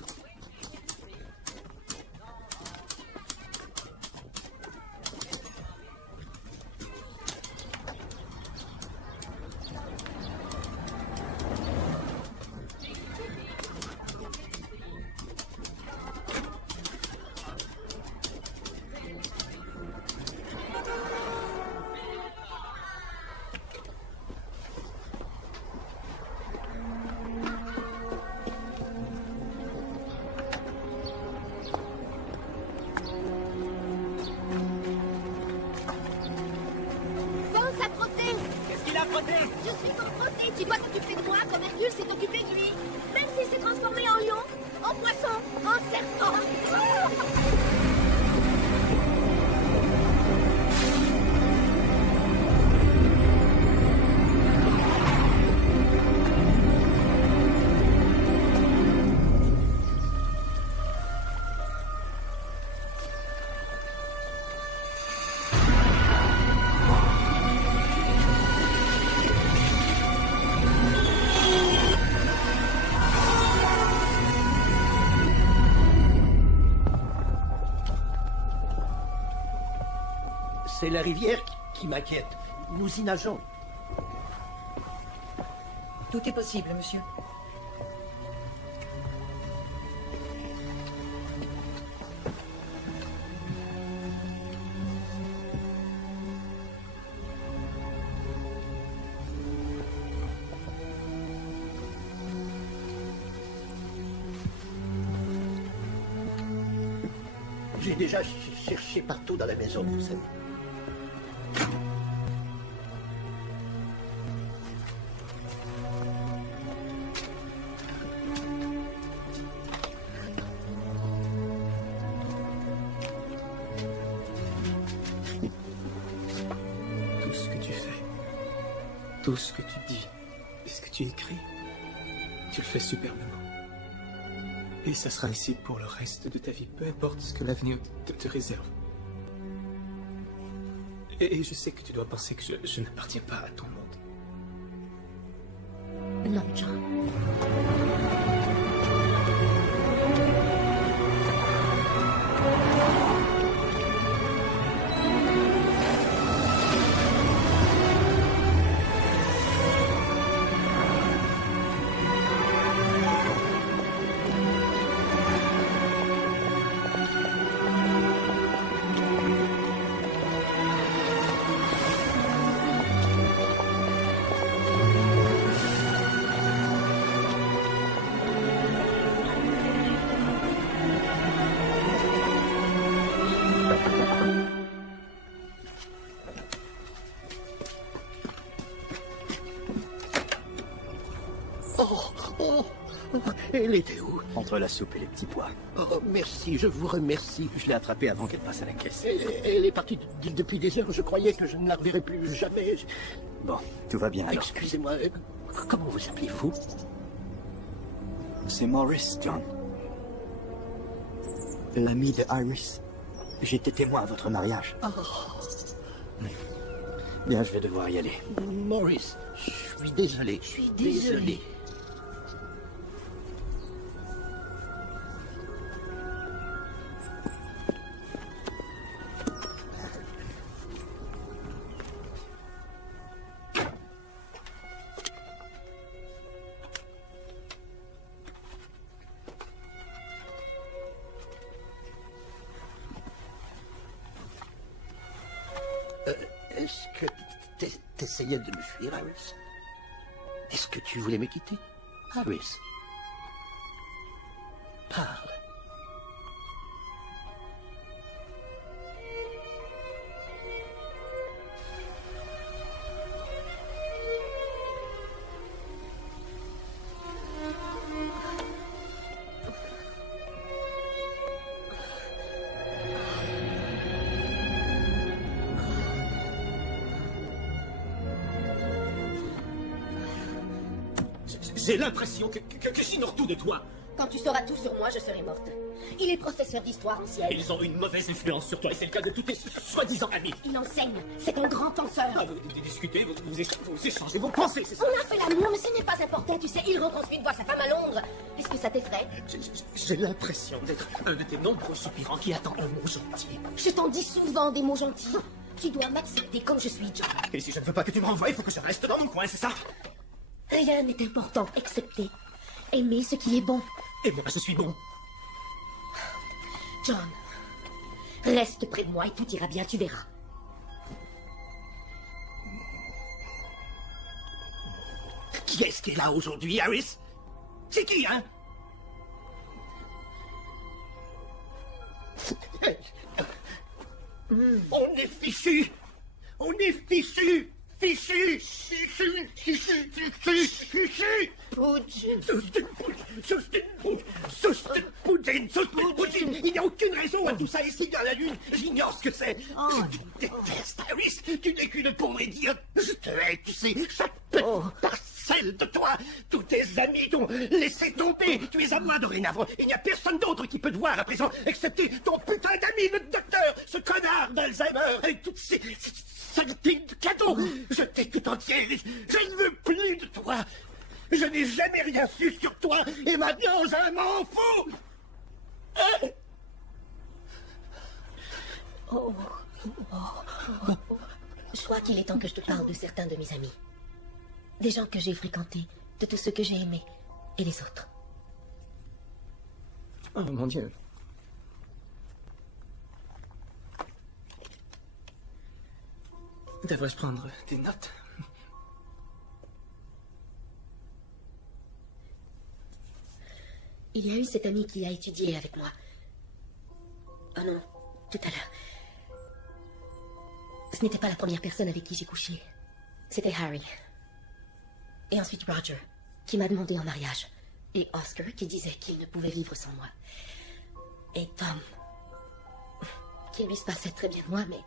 Je suis ton frotté, tu dois t'occuper de moi comme Hercule s'est occupé de lui. Même s'il s'est transformé en lion, en poisson, en serpent. C'est la rivière qui m'inquiète. Nous y nageons. Tout est possible, monsieur. J'ai déjà cherché partout dans la maison, vous savez. Tout ce que tu fais, tout ce que tu dis, et ce que tu écris, tu le fais superbement. Et ça sera ainsi pour le reste de ta vie, peu importe ce que l'avenir te réserve. Et je sais que tu dois penser que je n'appartiens pas à ton monde. Non, John. Elle était où? Entre la soupe et les petits pois. Oh, merci, je vous remercie. Je l'ai attrapée avant qu'elle passe à la caisse. Elle est partie depuis des heures. Je croyais que je ne la reverrais plus jamais. Bon, tout va bien alors. Excusez-moi, comment vous appelez-vous? C'est Morris, John. L'ami de Iris. J'étais témoin à votre mariage. Oh. Bien, je vais devoir y aller. Morris, je suis désolé. Je suis désolé. Est-ce que t'essayais de me fuir, Iris? Est-ce que tu voulais me quitter? Iris, parle. J'ai l'impression que j'ignore tout de toi. Quand tu sauras tout sur moi, je serai morte. Il est professeur d'histoire ancienne. Ils ont une mauvaise influence sur toi, et c'est le cas de tous tes soi-disant amis. Il enseigne. C'est un grand penseur. Ah, vous discutez, vous échangez vos pensées, c'est ça? On a fait l'amour, mais ce n'est pas important. Tu sais, il rentre ensuite voir sa femme à Londres. Est-ce que ça t'effraie? J'ai l'impression d'être un de tes nombreux soupirants qui attend un mot gentil. Je t'en dis souvent des mots gentils. Tu dois m'accepter comme je suis, John. Et si je ne veux pas que tu me renvoies, il faut que je reste dans mon coin, c'est ça? Rien n'est important, excepté aimer ce qui est bon. Et moi, je suis bon. John, reste près de moi et tout ira bien, tu verras. Qui est-ce qui est là aujourd'hui, Iris? C'est qui, hein? On est fichu! On est fichu! Fichu! Fichu! Fichu! Fichu! Fichu! Poudine! Il n'y a aucune raison à tout ça ici dans la lune. J'ignore ce que c'est. Tu détestes, Iris. Tu n'es qu'une pauvre idiote. Je te hais, tu sais. Chaque parcelle de toi. Tous tes amis t'ont laissé tomber. Tu es à moi dorénavant. Il n'y a personne d'autre qui peut te voir à présent, excepté ton putain d'ami, le docteur, ce connard d'Alzheimer, et toutes ces saletés de cadeaux. Je t'ai tout entier. Je ne veux plus de toi. Je n'ai jamais rien su sur toi, et maintenant je m'en fous. Je crois qu'il est temps que je te parle de certains de mes amis. Des gens que j'ai fréquentés, de tous ceux que j'ai aimés, et des autres. Oh mon Dieu. Devrais-je prendre des notes? Il y a eu cet ami qui a étudié avec moi. Ah non, tout à l'heure. Ce n'était pas la première personne avec qui j'ai couché. C'était Harry. Et ensuite Roger, qui m'a demandé en mariage. Et Oscar, qui disait qu'il ne pouvait vivre sans moi. Et Tom, qui lui se passait très bien de moi, mais...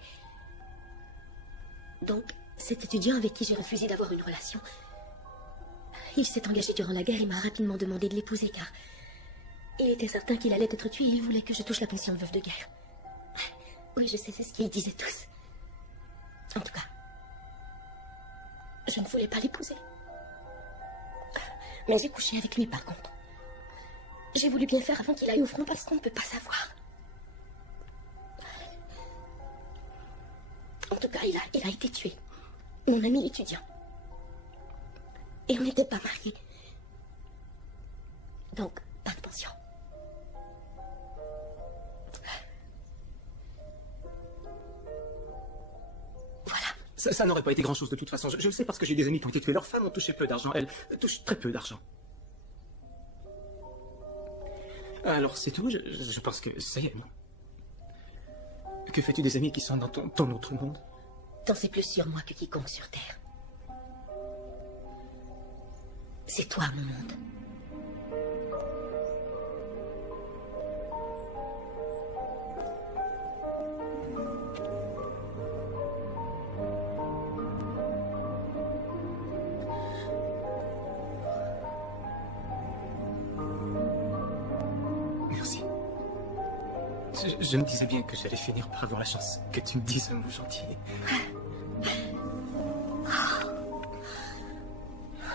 Donc, cet étudiant avec qui j'ai refusé d'avoir une relation, il s'est engagé durant la guerre et m'a rapidement demandé de l'épouser, car il était certain qu'il allait être tué et il voulait que je touche la pension de veuve de guerre. Oui, je sais, c'est ce qu'ils disaient tous. En tout cas, je ne voulais pas l'épouser. Mais j'ai couché avec lui, par contre. J'ai voulu bien faire avant qu'il aille au front, parce qu'on ne peut pas savoir. En tout cas, il a été tué. Mon ami étudiant. Et on n'était pas mariés. Donc, pas de pension. Voilà. Ça n'aurait pas été grand-chose de toute façon. Je le sais parce que j'ai des amis qui ont été tués. Leurs femmes ont touché peu d'argent. Elles touchent très peu d'argent. Alors, c'est tout. Je pense que ça y est, non? Que fais-tu des amis qui sont dans ton autre monde? T'en sais plus sur moi que quiconque sur Terre. C'est toi, mon monde. Merci. Je me disais bien que j'allais finir par avoir la chance que tu me dises un mot gentil.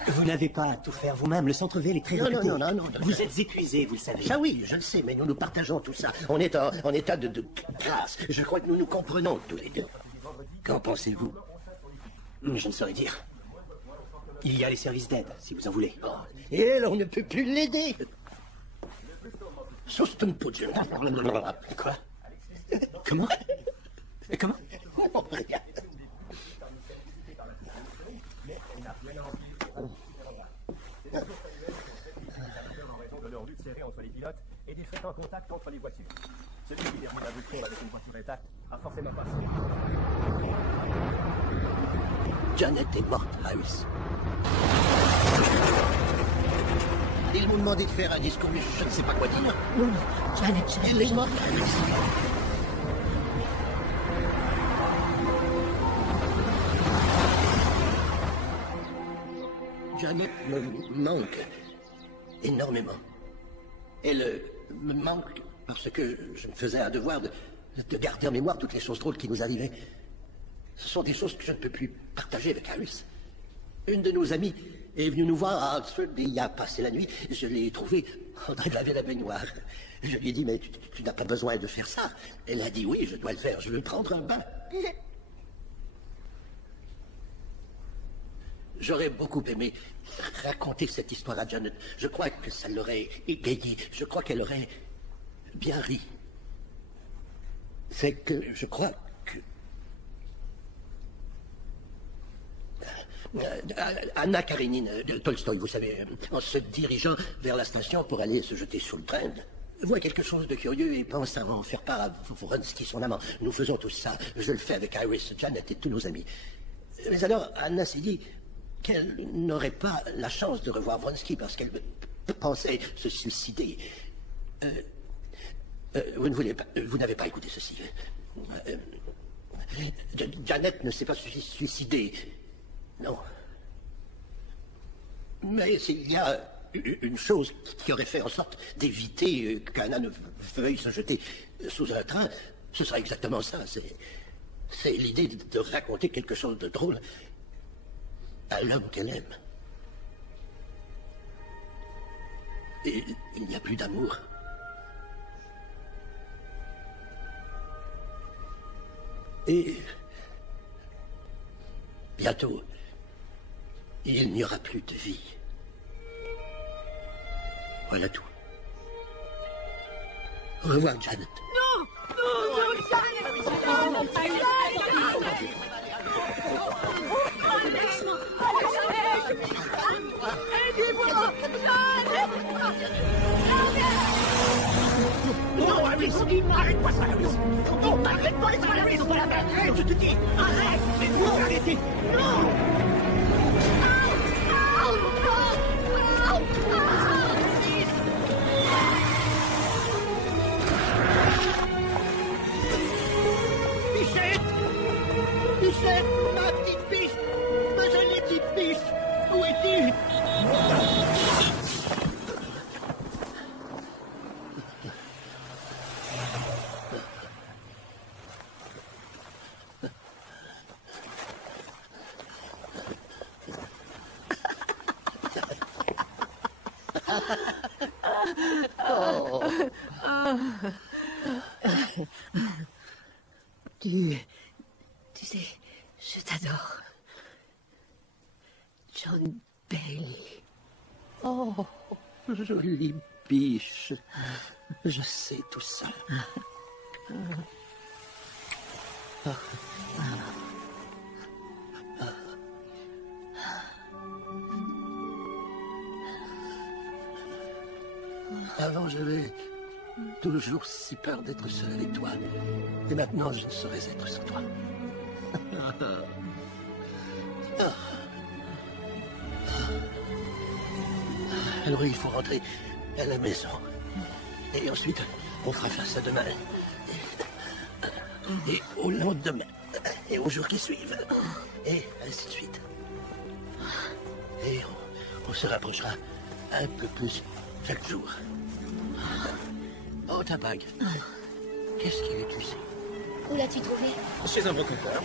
Vous n'avez pas à tout faire vous-même. Le centre-ville est très réputé. Non. Vous êtes épuisé, vous le savez. Ça oui, je le sais, mais nous partageons tout ça. On est en état de grâce. Je crois que nous nous comprenons tous les deux. Qu'en pensez-vous? Je ne saurais dire. Il y a les services d'aide, si vous en voulez. Oh, et elle, on ne peut plus l'aider. Quoi? Comment? Comment? Entre les pilotes et des fréquents contacts entre les voitures. Celui qui termine la boucle avec une voiture intacte a forcément passé. Janet est morte, Harris. Ils m'ont demandé de faire un discours, mais je ne sais pas quoi dire. Non, Janet. Elle est morte, Harris. Janet me manque énormément. Elle me manque parce que je me faisais un devoir de garder en mémoire toutes les choses drôles qui nous arrivaient. Ce sont des choses que je ne peux plus partager avec Harris. Une de nos amies est venue nous voir à Oxford et y a passé la nuit. Je l'ai trouvée en train de laver la baignoire. Je lui ai dit, mais tu n'as pas besoin de faire ça. Elle a dit, oui, je dois le faire, je veux prendre un bain. J'aurais beaucoup aimé raconter cette histoire à Janet. Je crois que ça l'aurait égayée. Je crois qu'elle aurait bien ri. C'est que je crois que... Anna Karenine de Tolstoï, vous savez, en se dirigeant vers la station pour aller se jeter sous le train, voit quelque chose de curieux et pense à en faire part à Vronsky, son amant. Nous faisons tout ça. Je le fais avec Harris, Janet et tous nos amis. Mais alors, Anna s'est dit qu'elle n'aurait pas la chance de revoir Vronsky parce qu'elle pensait se suicider. Vous n'avez pas écouté ceci. Janet ne s'est pas suicidée. Non. Mais il y a une chose qui aurait fait en sorte d'éviter qu'Anna ne veuille se jeter sous un train. Ce sera exactement ça. C'est l'idée de raconter quelque chose de drôle à l'homme qu'elle aime. Et il n'y a plus d'amour. Et bientôt, il n'y aura plus de vie. Voilà tout. Au revoir, Janet. Non, aidez-moi! Iris! Arrête-moi ça, Iris! Non, arrête-moi, laisse-moi la maison, pas la mer! Je te dis, arrête! Non, arrêtez! Non! Bichette! Bichette! Ma petite biche! Ma jolie petite biche! Où es-tu? Oh. Tu sais, je t'adore. John Bailey. Oh, jolie biche. Je sais tout ça. Avant, j'avais toujours si peur d'être seul avec toi. Et maintenant, je ne saurais être sans toi. Alors, il faut rentrer à la maison. Et ensuite, on fera face à demain. Et au lendemain. Et aux jours qui suivent. Et ainsi de suite. Et on se rapprochera un peu plus chaque jour. Oh, ta bague. Qu'est-ce qu'il est ici? Où l'as-tu trouvé? Chez un brocanteur.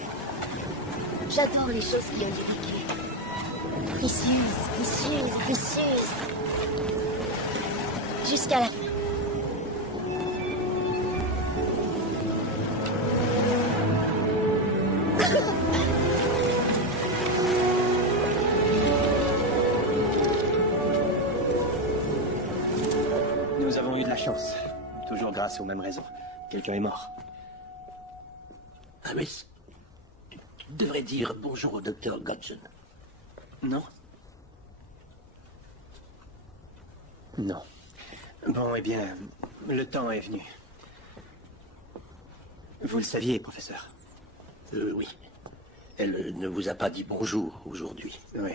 J'adore les choses qui ont du liquide. Précieuses, précieuses, précieuses. Jusqu'à la fin. Nous avons eu de la chance. Toujours grâce aux mêmes raisons. Quelqu'un est mort. Harris, tu devrais dire bonjour au docteur Godson. Non? Non. Bon, eh bien, le temps est venu. Vous le saviez, professeur? Oui. Elle ne vous a pas dit bonjour aujourd'hui. Oui.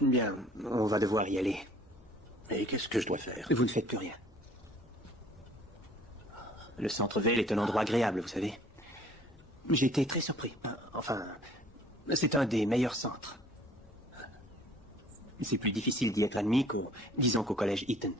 Bien, on va devoir y aller. Et qu'est-ce que je dois faire? Vous ne faites plus rien. Le centre-ville est un endroit agréable, vous savez. J'ai été très surpris. Enfin, c'est un des meilleurs centres. C'est plus difficile d'y être admis disons qu'au collège Eton.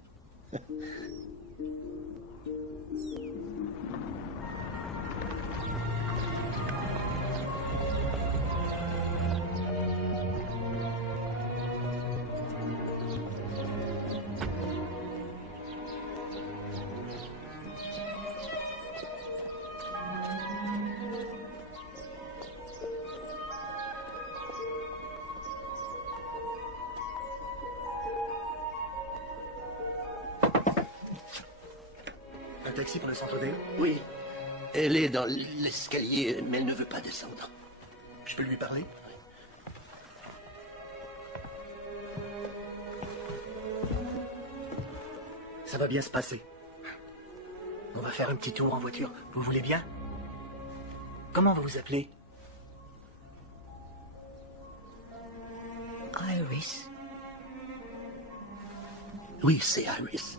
Un taxi pour le centre-ville? Oui. Elle est dans l'escalier, mais elle ne veut pas descendre. Je peux lui parler? Ça va bien se passer. On va faire un petit tour en voiture. Vous voulez bien? Comment vous vous appelez? Iris. Oui, c'est Iris.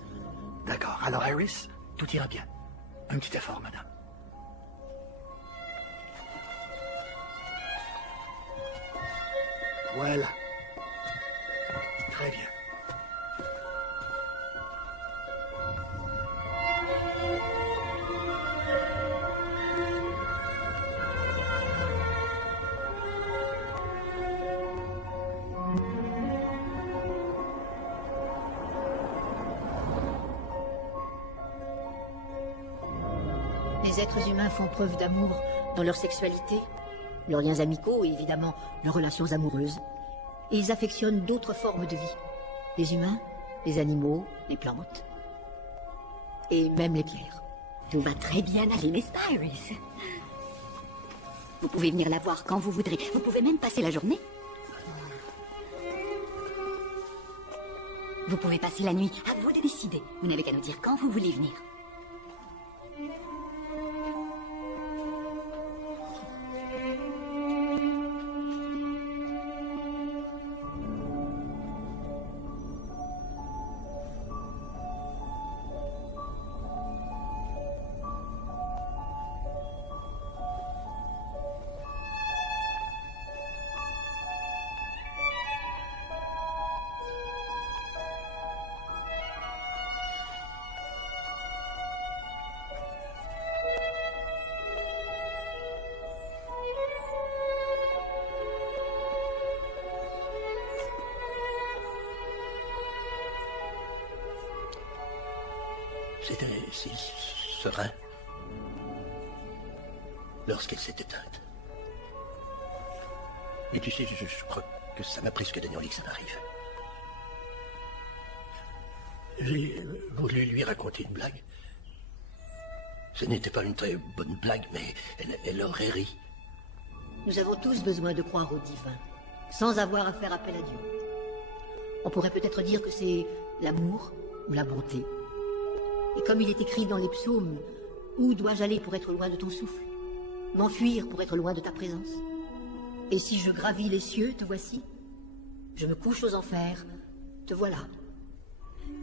D'accord. Alors, Iris, tout ira bien. Un petit effort, madame. Voilà. Très bien. Les êtres humains font preuve d'amour dans leur sexualité, leurs liens amicaux et évidemment leurs relations amoureuses. Et ils affectionnent d'autres formes de vie. Les humains, les animaux, les plantes. Et même les pierres. Tout va très bien aller, n'est-ce pas, Iris? Vous pouvez venir la voir quand vous voudrez. Vous pouvez même passer la journée. Vous pouvez passer la nuit. À vous de décider. Vous n'avez qu'à nous dire quand vous voulez venir. C'était si serein lorsqu'elle s'est éteinte. Et tu sais, je crois que ça m'a presque donné envie que ça m'arrive. J'ai voulu lui raconter une blague. Ce n'était pas une très bonne blague, mais elle aurait ri. Nous avons tous besoin de croire au divin, sans avoir à faire appel à Dieu. On pourrait peut-être dire que c'est l'amour ou la bonté. Et comme il est écrit dans les psaumes, où dois-je aller pour être loin de ton souffle? M'enfuir pour être loin de ta présence? Et si je gravis les cieux, te voici. Je me couche aux enfers, te voilà.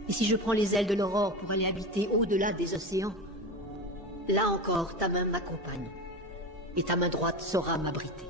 Et si je prends les ailes de l'aurore pour aller habiter au-delà des océans, là encore ta main m'accompagne, et ta main droite saura m'abriter.